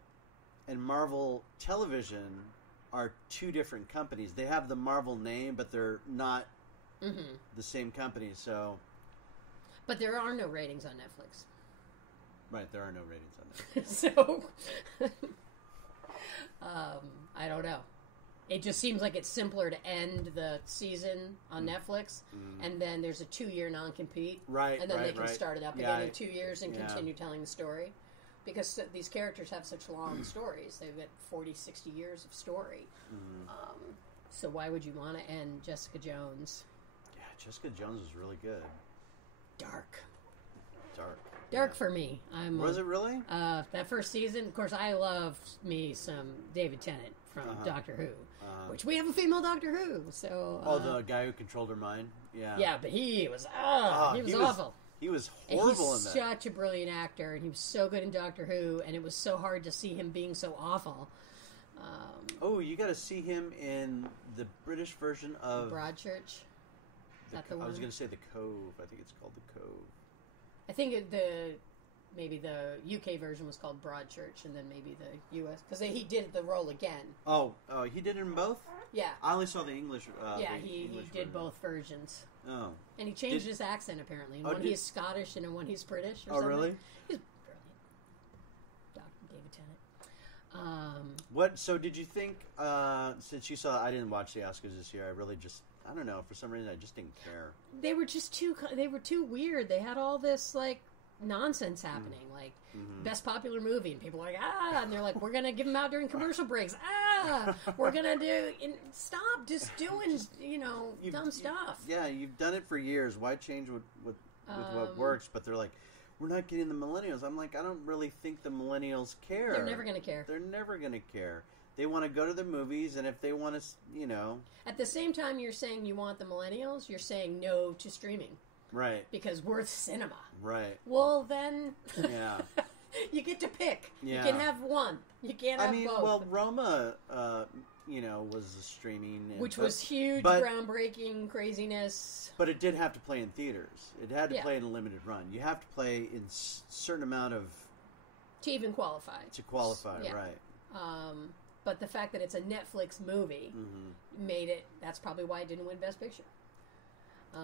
and Marvel Television are two different companies. They have the Marvel name, but they're not the same company. So, but there are no ratings on Netflix. Right, there are no ratings on Netflix. So, I don't know. It just seems like it's simpler to end the season on Netflix, and then there's a 2-year non-compete, right? And then they can start it up again in 2 years and continue telling the story. Because these characters have such long stories. They've got 40, 60 years of story. So why would you want to end Jessica Jones? Yeah, Jessica Jones was really good. Dark for me. Was it really? That first season, of course, I love me some David Tennant from Doctor Who. Which we have a female Doctor Who. So the guy who controlled her mind? Yeah. Yeah, but he was awful. He was horrible in that. He's such a brilliant actor, and he was so good in Doctor Who, and it was so hard to see him being so awful. You got to see him in the British version of Broadchurch. I was going to say The Cove. I think it's called The Cove. I think maybe the UK version was called Broadchurch, and then maybe the US, because he did the role again. Oh, he did it in both? Yeah. I only saw the English. He did both versions. Oh. And he changed his accent, apparently. In one he's Scottish, and in one he's British, or something. Really? He's brilliant. Dr. David Tennant. So did you think, since you saw, I didn't watch the Oscars this year, I really just I don't know. For some reason, I just didn't care. They were just too weird. They had all this like nonsense happening, like best popular movie, and people are like, and they're like, we're gonna give them out during commercial breaks. We're gonna stop just doing dumb stuff. Yeah, you've done it for years. Why change with what works? But they're like, we're not getting the millennials. I'm like, I don't really think the millennials care. They're never gonna care. They're never gonna care. They want to go to the movies, and if they want to, At the same time, you're saying you want the millennials. You're saying no to streaming. Right. Because we're cinema. Right. Well, then... Yeah. You get to pick. Yeah. You can have one. You can't have both. Well, Roma, was a streaming... Which was huge, groundbreaking craziness. But it did have to play in theaters. It had to play in a limited run. You have to play in certain amount of... To even qualify. To qualify, right. But the fact that it's a Netflix movie made it... That's probably why it didn't win Best Picture.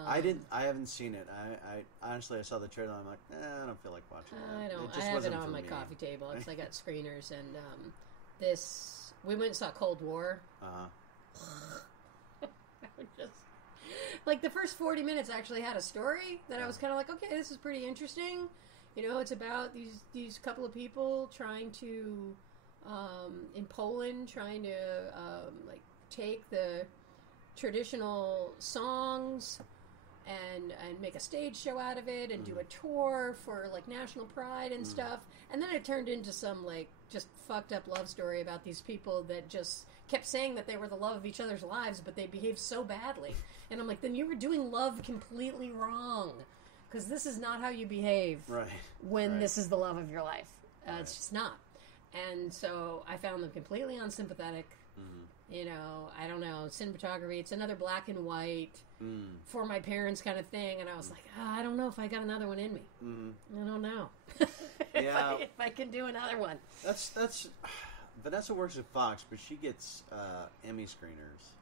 I haven't seen it. I honestly, I saw the trailer. I'm like, I don't feel like watching it. I don't. It just I have wasn't it on for my me. coffee table because I got screeners, and we went and saw Cold War. Just like the first 40 minutes actually had a story that I was kind of like, okay, this is pretty interesting. It's about these couple of people trying to in Poland trying to take the traditional songs and make a stage show out of it and do a tour for like national pride and stuff. And then it turned into some like just fucked up love story about these people that just kept saying that they were the love of each other's lives, but they behaved so badly. And I'm like, then you were doing love completely wrong, because this is not how you behave when this is the love of your life. It's just not. And so I found them completely unsympathetic. I don't know, cinematography, it's another black and white for my parents kind of thing, and I was like, I don't know if I got another one in me. I don't know. if I can do another one. That's Vanessa works at Fox, but she gets Emmy screeners.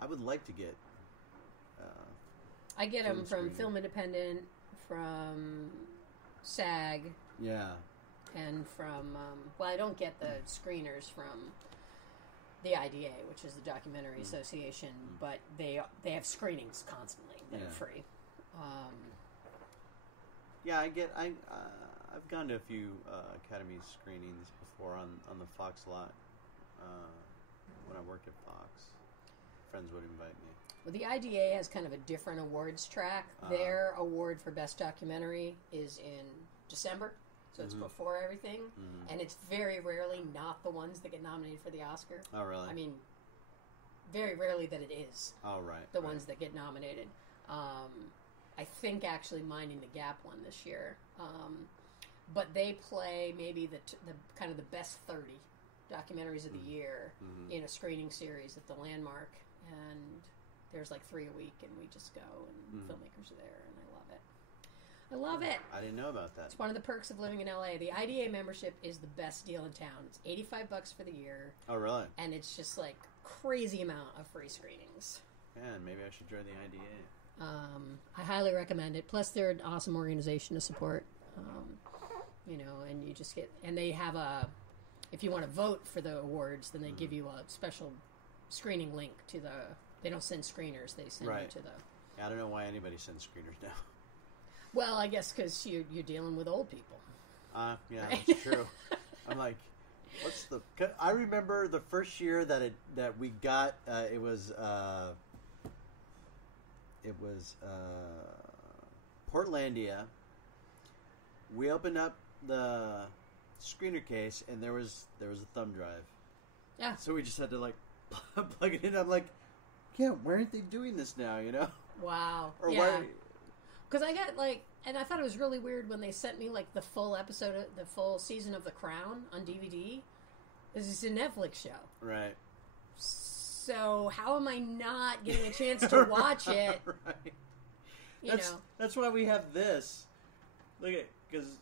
I would like to get I get them from Film Independent, from SAG, and from I don't get the screeners from the IDA, which is the Documentary Association, but they have screenings constantly that are free. I've gone to a few Academy screenings before on the Fox lot when I worked at Fox. Friends would invite me. Well, the IDA has kind of a different awards track. Their award for Best Documentary is in December. So it's before everything, and it's very rarely not the ones that get nominated for the Oscar. Oh, really? I mean, very rarely that it is. Oh, right. The ones that get nominated. I think actually Minding the Gap won this year, but they play maybe the kind of the best 30 documentaries of the year in a screening series at the Landmark, and there's like 3 a week, and we just go, and filmmakers are there, and I love it. I love it. I didn't know about that. It's one of the perks of living in LA. The IDA membership is the best deal in town. It's $85 for the year. Oh, really? And it's just like crazy amount of free screenings. Man, maybe I should join the IDA. I highly recommend it. Plus, they're an awesome organization to support. And you just get, and they have if you want to vote for the awards, then they give you a special screening link to they don't send screeners, they send you to Yeah, I don't know why anybody sends screeners now. Well, I guess because you're dealing with old people. Yeah, that's true. I'm like, I remember the first year that we got, it was Portlandia. We opened up the screener case, and there was a thumb drive. Yeah. So we just had to like plug it in. I'm like, yeah, why aren't they doing this now? Wow. Or yeah. why? Because I got and I thought it was really weird when they sent me like the full episode, the full season of The Crown on DVD. This is a Netflix show, right? So how am I not getting a chance to watch it? Right. That's why we have this. Look at because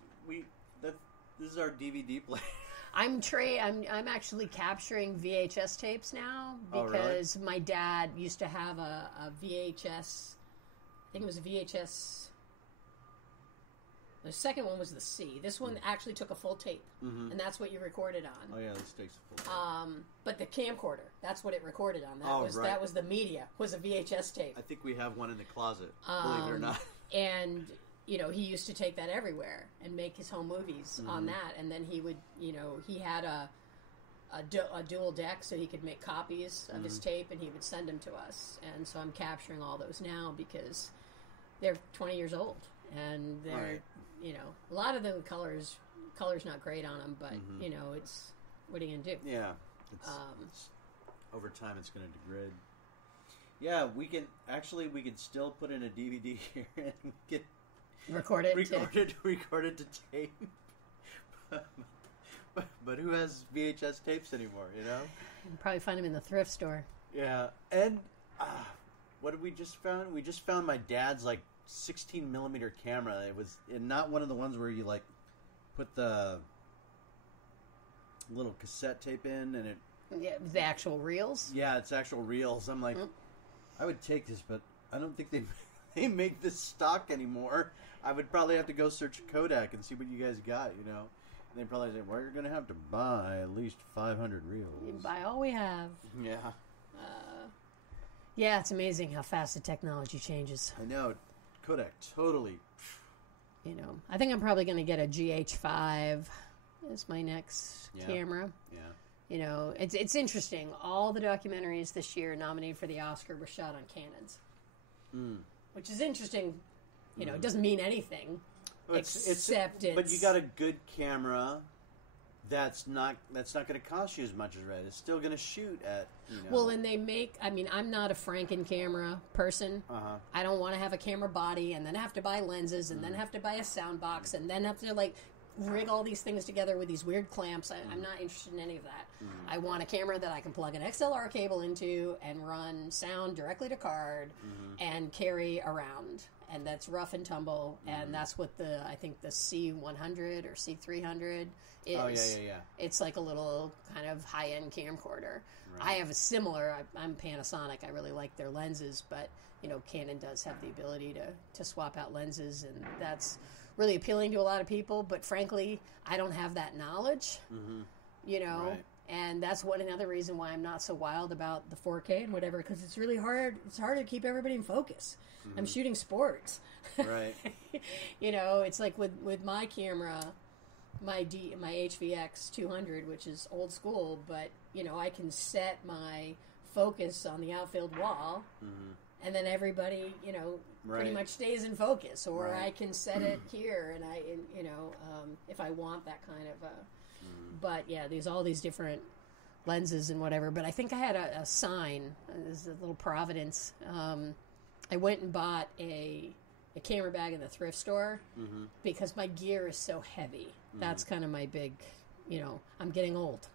this is our DVD player. I'm actually capturing VHS tapes now because my dad used to have a VHS. I think it was a VHS. The second one was the C. This one actually took a full tape, and that's what you recorded on. Oh yeah, this takes a full tape. But the camcorder, that's what it recorded on. Right. That was the media, was a VHS tape. I think we have one in the closet, believe it or not. And, you know, he used to take that everywhere and make his home movies on that. And then he would, you know, he had a dual deck so he could make copies of his tape, and he would send them to us. And so I'm capturing all those now because they're 20 years old. And they're, you know, a lot of them color's not great on them, but, you know, it's, what are you going to do? Yeah. It's, over time, it's going to degrade. Yeah, we can still put in a DVD here and we can record it to tape. But who has VHS tapes anymore, you know? You can probably find them in the thrift store. Yeah. And what did we just found? We just found my dad's, like, 16 millimeter camera. It was not one of the ones where you, like, put the little cassette tape in and it... Yeah, the actual reels? Yeah, it's actual reels. I'm like, I would take this, but I don't think they make this stock anymore. I would probably have to go search Kodak and see what you guys got, you know? And they'd probably say, well, you're going to have to buy at least 500 reels. You buy all we have. Yeah. Yeah, it's amazing how fast the technology changes. I know. Kodak, totally. You know, I think I'm probably going to get a GH5 as my next camera. Yeah. You know, it's interesting. All the documentaries this year nominated for the Oscar were shot on Canons, which is interesting. You know, it doesn't mean anything, except it's. But you got a good camera. That's not going to cost you as much as Red. It's still going to shoot at. You know. Well, and they make. I mean, I'm not a Franken camera person. I don't want to have a camera body and then have to buy lenses and then have to buy a sound box and then have to rig all these things together with these weird clamps. I'm not interested in any of that. I want a camera that I can plug an XLR cable into and run sound directly to card and carry around. And that's rough and tumble. And that's what I think the C100 or C300 is. Oh, yeah. It's like a little kind of high-end camcorder. Right. I have a similar, I'm Panasonic. I really like their lenses, but, you know, Canon does have the ability to swap out lenses, and that's really appealing to a lot of people, but frankly, I don't have that knowledge, you know, and that's another reason why I'm not so wild about the 4K and whatever, because it's really hard. It's hard to keep everybody in focus. I'm shooting sports. Right. You know, it's like with my camera, my HVX 200, which is old school, but, you know, I can set my focus on the outfield wall, and then everybody, you know, pretty much stays in focus, or I can set it here, and you know, if I want that kind of but yeah, all these different lenses and whatever. But I think I had a sign. This is a little Providence. I went and bought a camera bag in the thrift store because my gear is so heavy. That's kind of my big, you know, I'm getting old.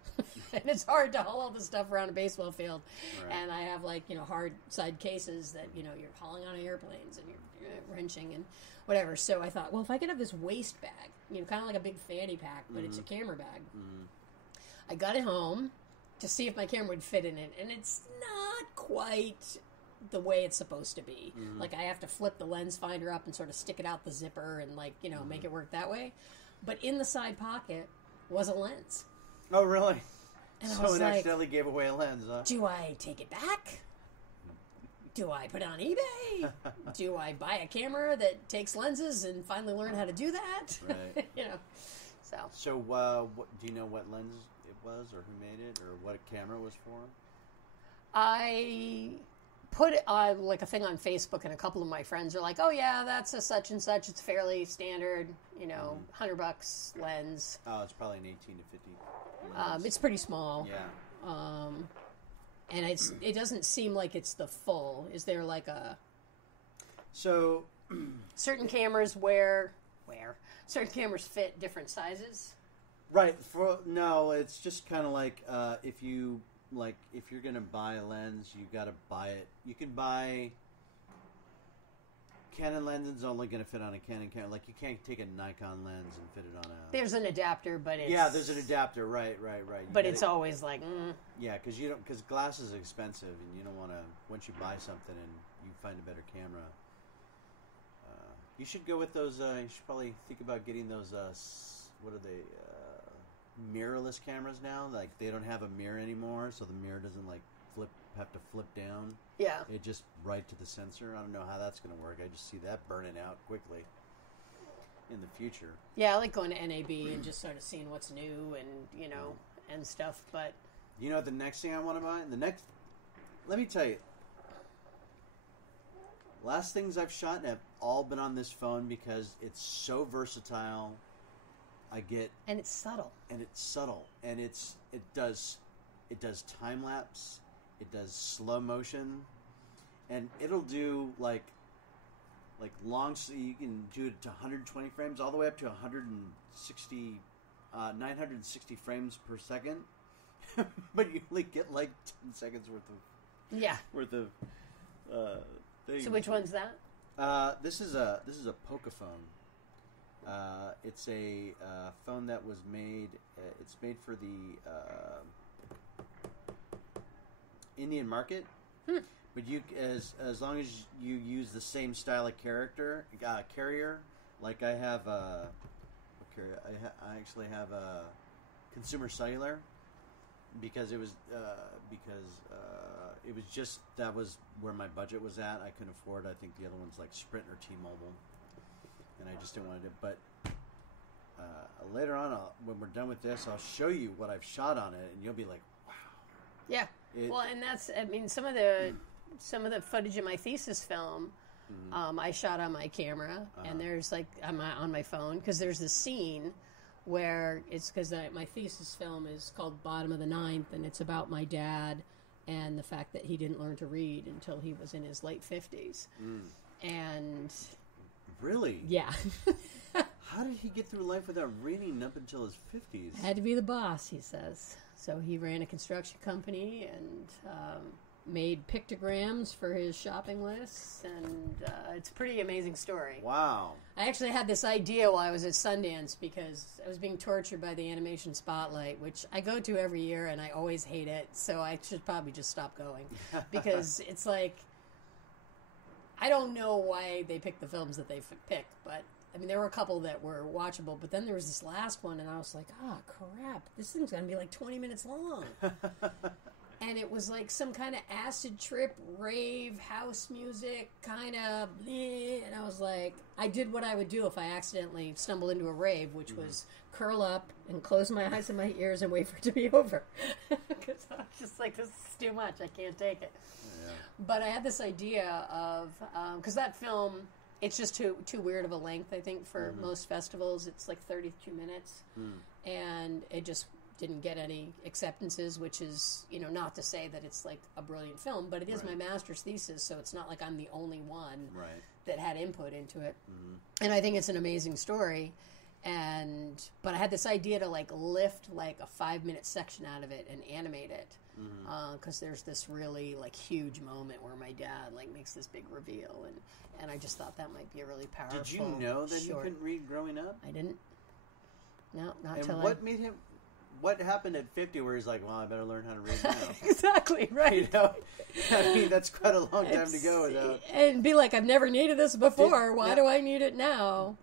And it's hard to haul all the stuff around a baseball field. Right. And I have, like, you know, hard side cases that, you know, you're hauling on airplanes and you're wrenching and whatever. So I thought, well, if I could have this waist bag, you know, kind of like a big fanny pack, but it's a camera bag. I got it home to see if my camera would fit in it, and it's not quite the way it's supposed to be. Like, I have to flip the lens finder up and sort of stick it out the zipper and, like, you know, make it work that way. But in the side pocket was a lens. Oh, really? And so it accidentally gave away a lens, huh? Do I take it back? Do I put it on eBay? Do I buy a camera that takes lenses and finally learn how to do that? Right. You know, so. So, do you know what lens it was, or who made it, or what camera was for? I put it on, like, a thing on Facebook, and a couple of my friends are like, "Oh yeah, that's a such and such. It's fairly standard, you know, $100 lens." Oh, it's probably an 18 to 50. It's pretty small. Yeah. And it doesn't seem like it's the full. Is there like a... So... certain cameras certain cameras fit different sizes? Right. No, it's just kind of like, if you're going to buy a lens, you got to buy it. You can buy... Canon lenses only going to fit on a Canon camera. Like, you can't take a Nikon lens and fit it on a... There's an adapter, but it's... Yeah, there's an adapter, right. But it's always like... Yeah, because glass is expensive, and you don't want to... Once you buy something and you find a better camera, You should go with those. You should probably think about getting those. What are they? Mirrorless cameras now. Like they don't have a mirror anymore, so the mirror doesn't like have to flip down. Yeah. It just right to the sensor. I don't know how that's going to work. I just see that burning out quickly in the future. Yeah, I like going to NAB and just sort of seeing what's new and and stuff. But you know, the next thing I want to buy. Let me tell you. Last things I've shot have all been on this phone because it's so versatile. And it's subtle. And it does time lapse, it does slow motion, and it'll do like long. So you can do it to 120 frames, all the way up to 960 frames per second. But you only get like 10 seconds worth of things. So which one's that? This is a Pocophone. It's a phone that was made. It's made for the Indian market. But you, as long as you use the same style of carrier, like I have I actually have a Consumer Cellular because it was just that was where my budget was at. I couldn't afford. I think the other one's like Sprint or T-Mobile. And I just didn't want to do it. But later on, when we're done with this, I'll show you what I've shot on it, and you'll be like, wow. Yeah. Well, and that's, I mean, some of the footage in my thesis film, I shot on my camera, and there's like, on my phone, because there's this scene where it's, because my thesis film is called Bottom of the Ninth, and it's about my dad and the fact that he didn't learn to read until he was in his late 50s. And... Really? Yeah. How did he get through life without reading up until his 50s? Had to be the boss, he says. So he ran a construction company and made pictograms for his shopping lists, and it's a pretty amazing story. Wow. I actually had this idea while I was at Sundance because I was being tortured by the Animation Spotlight, which I go to every year, and I always hate it, so I should probably just stop going. Because it's like... I don't know why they picked the films that they picked, but, I mean, there were a couple that were watchable, but then there was this last one, and I was like, oh, crap, this thing's going to be like 20 minutes long. And it was like some kind of acid trip, rave, house music, kind of, and I was like, I did what I would do if I accidentally stumbled into a rave, which was curl up and close my eyes and my ears and wait for it to be over. Because I was just like, this is too much, I can't take it. But I had this idea of, because that film, it's just too weird of a length, I think, for most festivals. It's like 32 minutes. And it just didn't get any acceptances, which is, not to say that it's like a brilliant film, but it is my master's thesis, so it's not like I'm the only one that had input into it. And I think it's an amazing story. But I had this idea to like lift like a 5-minute section out of it and animate it. Because there's this really like huge moment where my dad like makes this big reveal, and I just thought that might be a really powerful. Did you know that you couldn't read growing up? I didn't. No, not and till what made him? What happened at 50 where he's like, well, I better learn how to read now? Exactly right. I mean, that's quite a long time to go without. And be like, I've never needed this before. Why do I need it now?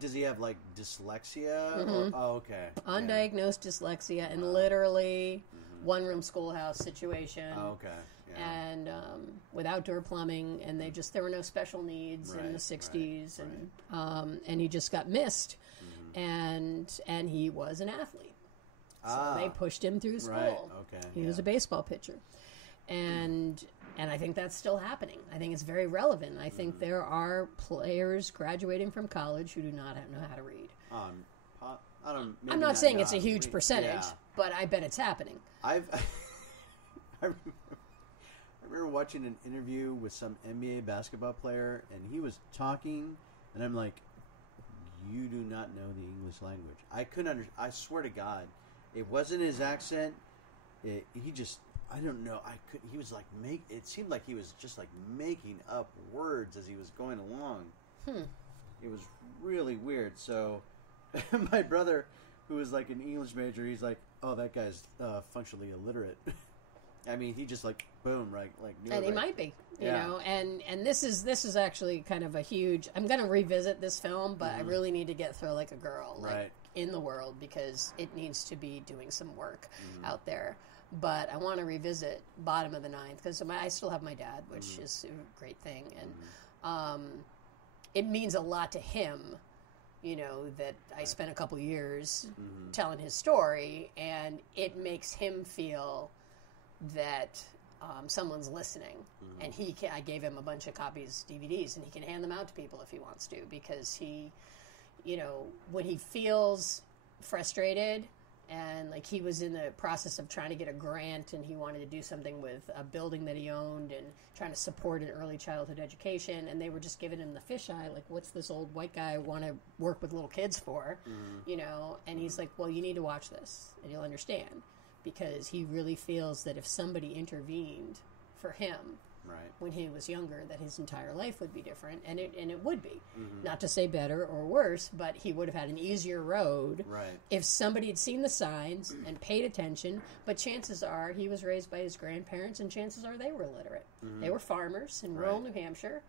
Does he have like dyslexia? Or, okay. Undiagnosed dyslexia, and literally. One-room schoolhouse situation. Oh, okay. Yeah. And with outdoor plumbing, and there were no special needs in the 60s, and he just got missed, and he was an athlete, so they pushed him through school. Right. Okay. He was a baseball pitcher, and I think that's still happening. I think it's very relevant. I think there are players graduating from college who do not know how to read. I'm not saying it's a huge percentage, but I bet it's happening. I remember watching an interview with some NBA basketball player, and he was talking, and I'm like, you do not know the English language. I couldn't I swear to God, it wasn't his accent. He just, I don't know. He was like, it seemed like he was just like making up words as he was going along. It was really weird. So my brother, who was like an English major, he's like, oh, that guy's functionally illiterate. I mean, he just like boom, right? Like knew and it he right. might be, you know. And this is actually kind of a huge. I'm going to revisit this film, but I really need to get Throw Like a Girl like in the world because it needs to be doing some work out there. But I want to revisit Bottom of the Ninth because I still have my dad, which is a great thing, and it means a lot to him. You know, that I spent a couple years telling his story, and it makes him feel that someone's listening. And I gave him a bunch of copies, DVDs, and he can hand them out to people if he wants to, because he, you know, when he feels frustrated, and like he was in the process of trying to get a grant, and he wanted to do something with a building that he owned and trying to support an early childhood education, and they were just giving him the fisheye, like, what's this old white guy want to work with little kids for, you know? And he's like, well, you need to watch this and you'll understand, because he really feels that if somebody intervened for him when he was younger, that his entire life would be different, and it would be. Not to say better or worse, but he would have had an easier road if somebody had seen the signs and paid attention. But chances are he was raised by his grandparents, and chances are they were illiterate. They were farmers in rural New Hampshire,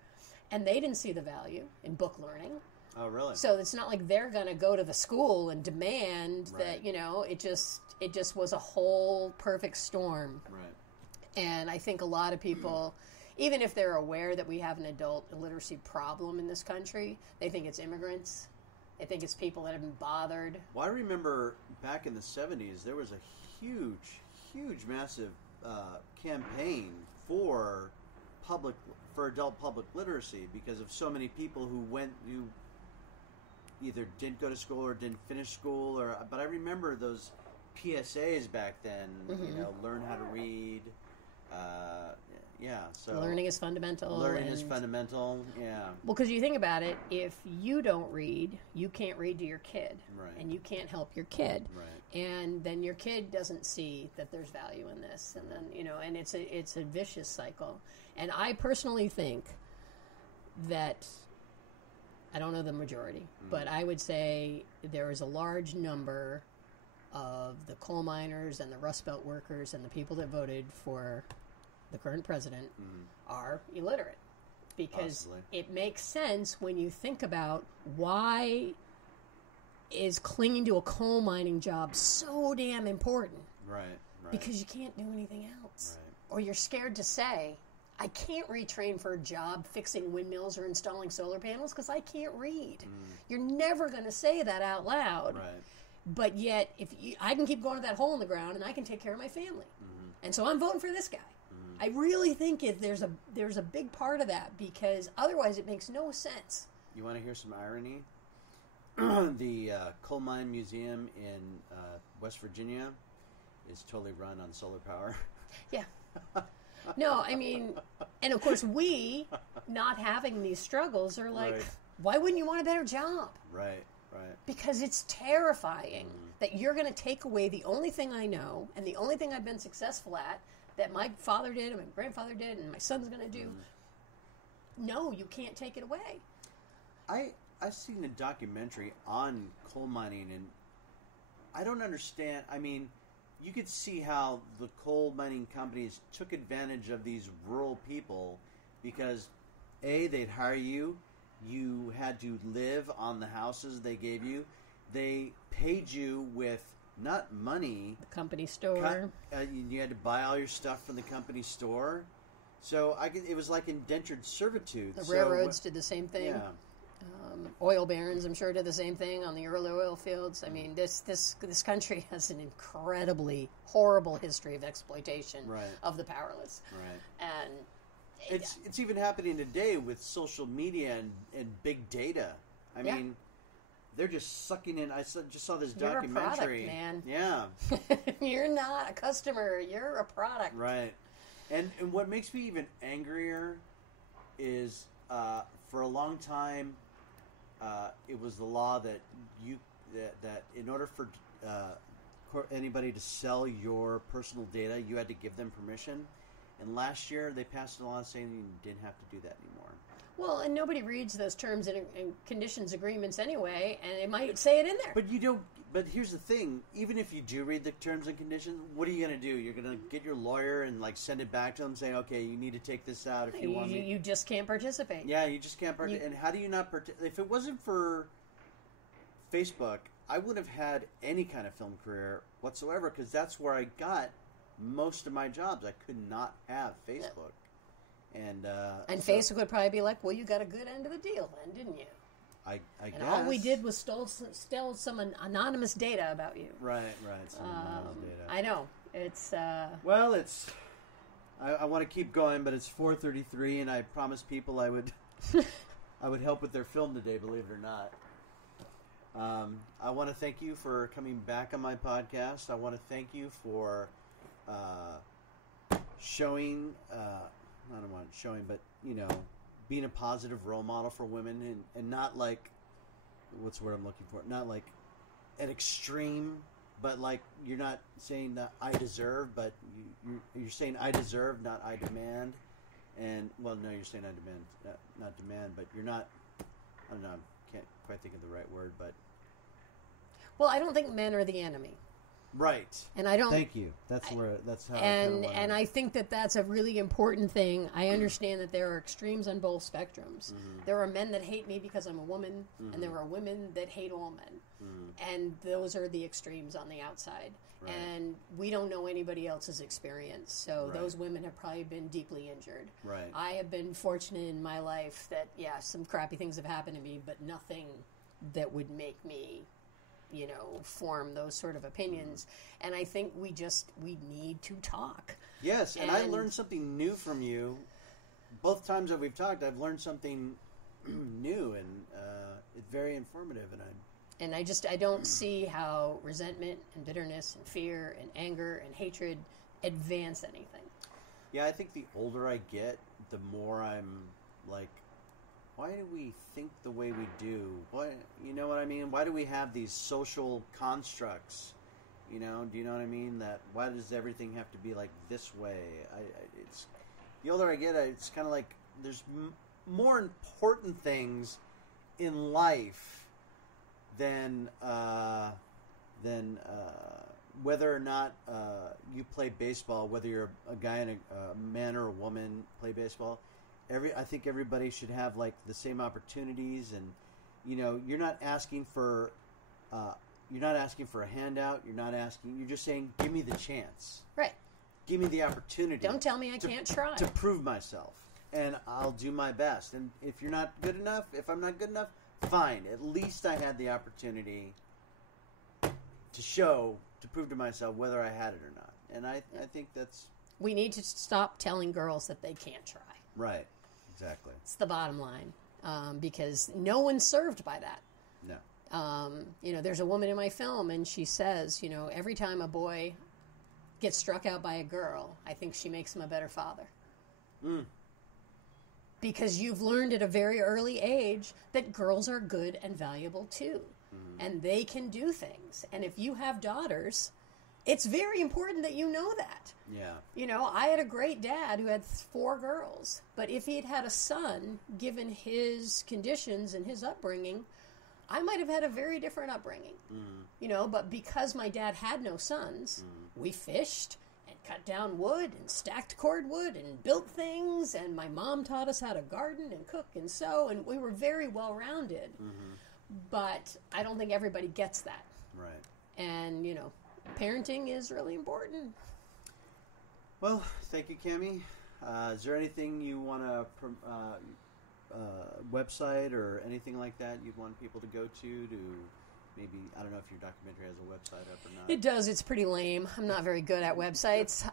and they didn't see the value in book learning. Oh, really? So it's not like they're going to go to the school and demand that, you know, it just was a whole perfect storm. And I think a lot of people, even if they're aware that we have an adult illiteracy problem in this country, they think it's immigrants. They think it's people that have been bothered. Well, I remember back in the 70s, there was a huge, massive campaign for adult public literacy because of so many people who either didn't go to school or didn't finish school. But I remember those PSAs back then, you know, learn how to read. So learning is fundamental. Learning is fundamental, yeah. Well, because you think about it, if you don't read, you can't read to your kid. And you can't help your kid. And then your kid doesn't see that there's value in this. And then, you know, and it's a vicious cycle. And I personally think that, I don't know the majority, but I would say there is a large number of the coal miners and the Rust Belt workers and the people that voted for the current president are illiterate, because it makes sense when you think about why is clinging to a coal mining job so damn important. Because you can't do anything else. Or you're scared to say, I can't retrain for a job fixing windmills or installing solar panels because I can't read. You're never going to say that out loud. But yet, I can keep going to that hole in the ground, and I can take care of my family. And so I'm voting for this guy. I really think there's a big part of that, because otherwise it makes no sense. You want to hear some irony? The Coal Mine Museum in West Virginia is totally run on solar power. Yeah. No, I mean, and of course we, not having these struggles, are like, why wouldn't you want a better job? Because it's terrifying that you're going to take away the only thing I know and the only thing I've been successful at, that my father did and my grandfather did and my son's going to do. No, you can't take it away. I've seen a documentary on coal mining, and I don't understand. I mean, you could see how the coal mining companies took advantage of these rural people because, A, they'd hire you. You had to live on the houses they gave you. They paid you with not money. The company store. You had to buy all your stuff from the company store. So it was like indentured servitude. The railroads did the same thing. Yeah. Oil barons, I'm sure, did the same thing on the early oil fields. I mean, this country has an incredibly horrible history of exploitation of the powerless. And it's even happening today with social media and big data. I mean, they're just sucking in. I just saw this documentary. You're a product, man. Yeah. You're not a customer. You're a product. And what makes me even angrier is for a long time it was the law that that in order for anybody to sell your personal data, you had to give them permission. And last year they passed a law saying you didn't have to do that anymore. Well, and nobody reads those terms and conditions agreements anyway, and it might say it in there. But you don't. But here's the thing: even if you do read the terms and conditions, what are you going to do? You're going to get your lawyer and like send it back to them, saying, "Okay, you need to take this out if you want me." You just can't participate. Yeah, you just can't participate. And how do you not participate? If it wasn't for Facebook, I wouldn't have had any kind of film career whatsoever, because that's where I got most of my jobs. I could not have Facebook. And so, Facebook would probably be like, well, you got a good end of the deal then, didn't you? I and guess. all we did was steal some anonymous data about you. Right. Some anonymous data. I know. It's... Well, it's... I want to keep going, but it's 4:33, and I promised people I would I would help with their film today, believe it or not. I want to thank you for coming back on my podcast. I want to thank you for showing... I don't want showing, but, being a positive role model for women, and not like, what's the word I'm looking for? Not like an extreme, but like you're not saying that I deserve, but you're saying I deserve, not I demand. And, well, no, you're saying I demand, not demand, but you're not, I don't know, I can't quite think of the right word, but. Well, I don't think men are the enemy. Right. And I don't. Thank you. That's how. And I think that that's a really important thing. I understand that there are extremes on both spectrums. Mm-hmm. There are men that hate me because I'm a woman, and there are women that hate all men, and those are the extremes on the outside. Right. And we don't know anybody else's experience, so those women have probably been deeply injured. Right. I have been fortunate in my life that some crappy things have happened to me, but nothing that would make me form those sort of opinions. And I think we need to talk. Yes, and I learned something new from you. Both times that we've talked, I've learned something new, and it's very informative. And I don't see how resentment and bitterness and fear and anger and hatred advance anything. Yeah, I think the older I get, the more I'm like, why do we think the way we do? You know what I mean? Why do we have these social constructs? Do you know what I mean? That why does everything have to be like this way? It's the older I get, it's kind of like there's more important things in life than whether or not you play baseball, whether you're a guy and a man or a woman play baseball. I think everybody should have like the same opportunities, and you're not asking for a handout. You're just saying, give me the chance. Right. Give me the opportunity. Don't tell me I can't try. To prove myself, and I'll do my best. And if you're not good enough, if I'm not good enough, fine. At least I had the opportunity to prove to myself whether I had it or not. And I think that's... We need to stop telling girls that they can't try. Right. Exactly. It's the bottom line, because no one's served by that. No. There's a woman in my film, and she says, every time a boy gets struck out by a girl, I think she makes him a better father. Because you've learned at a very early age that girls are good and valuable too, and they can do things. And if you have daughters, it's very important that you know that. Yeah. I had a great dad who had 4 girls, but if he'd had a son, given his conditions and his upbringing, I might have had a very different upbringing. But because my dad had no sons, we fished and cut down wood and stacked cordwood and built things, and my mom taught us how to garden and cook and sew, and we were very well-rounded. But I don't think everybody gets that. Right. And, parenting is really important. Well, thank you, Cammi. Is there anything you want to, website or anything like that you'd want people to go to maybe, I don't know if your documentary has a website up or not. It does. It's pretty lame. I'm not very good at websites,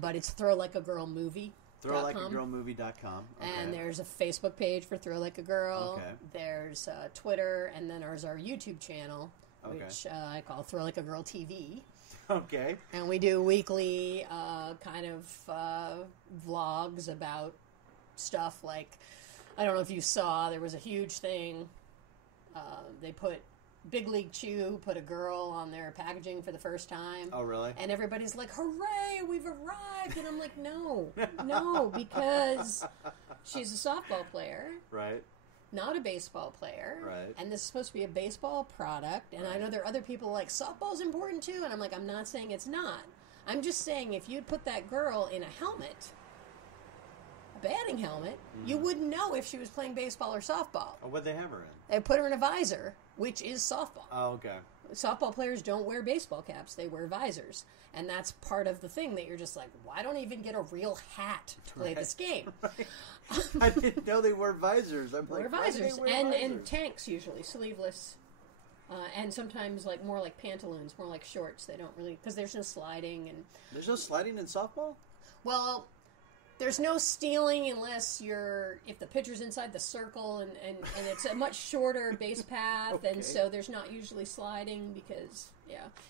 but it's throwlikeagirlmovie.com. Throwlikeagirlmovie.com. Okay. And there's a Facebook page for Throw Like a Girl. Okay. There's Twitter, and then there's our YouTube channel, which I call Throw Like a Girl TV. Okay. And we do weekly kind of vlogs about stuff like, I don't know if you saw, there was a huge thing. They put Big League Chew, put a girl on their packaging for the first time. Oh, really? And everybody's like, hooray, we've arrived. And I'm like, no, because she's a softball player. Right. not a baseball player. Right. And this is supposed to be a baseball product. And I know there are other people like, softball's important too. And I'm like, I'm not saying it's not. I'm just saying if you'd put that girl in a helmet, a batting helmet, you wouldn't know if she was playing baseball or softball. Oh, what'd they have her in? They put her in a visor, which is softball. Oh, okay. Softball players don't wear baseball caps. They wear visors. And that's part of the thing that you're just like, why don't I even get a real hat to play this game? Right. I didn't know they wore visors. I'm wear like, visors. Why do they wear visors? And tanks usually, sleeveless. And sometimes like more like pantaloons, more like shorts. They don't really, because there's no sliding. And There's no sliding in softball? well, there's no stealing unless if the pitcher's inside the circle and it's a much shorter base path, Okay. and so there's not usually sliding because,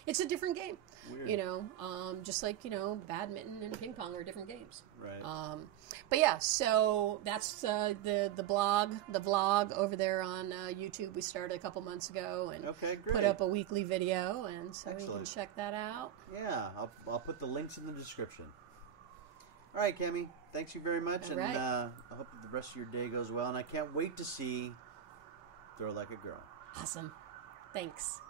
it's a different game. Weird. Just like, badminton and ping pong are different games. Right. But yeah, so that's the vlog over there on YouTube we started a couple months ago and Okay, great. put up a weekly video, and so you can Excellent. check that out. Yeah, I'll put the links in the description. All right, Cammi, thanks you very much, All and right. I hope that the rest of your day goes well, and I can't wait to see Throw Like a Girl. Awesome. Thanks.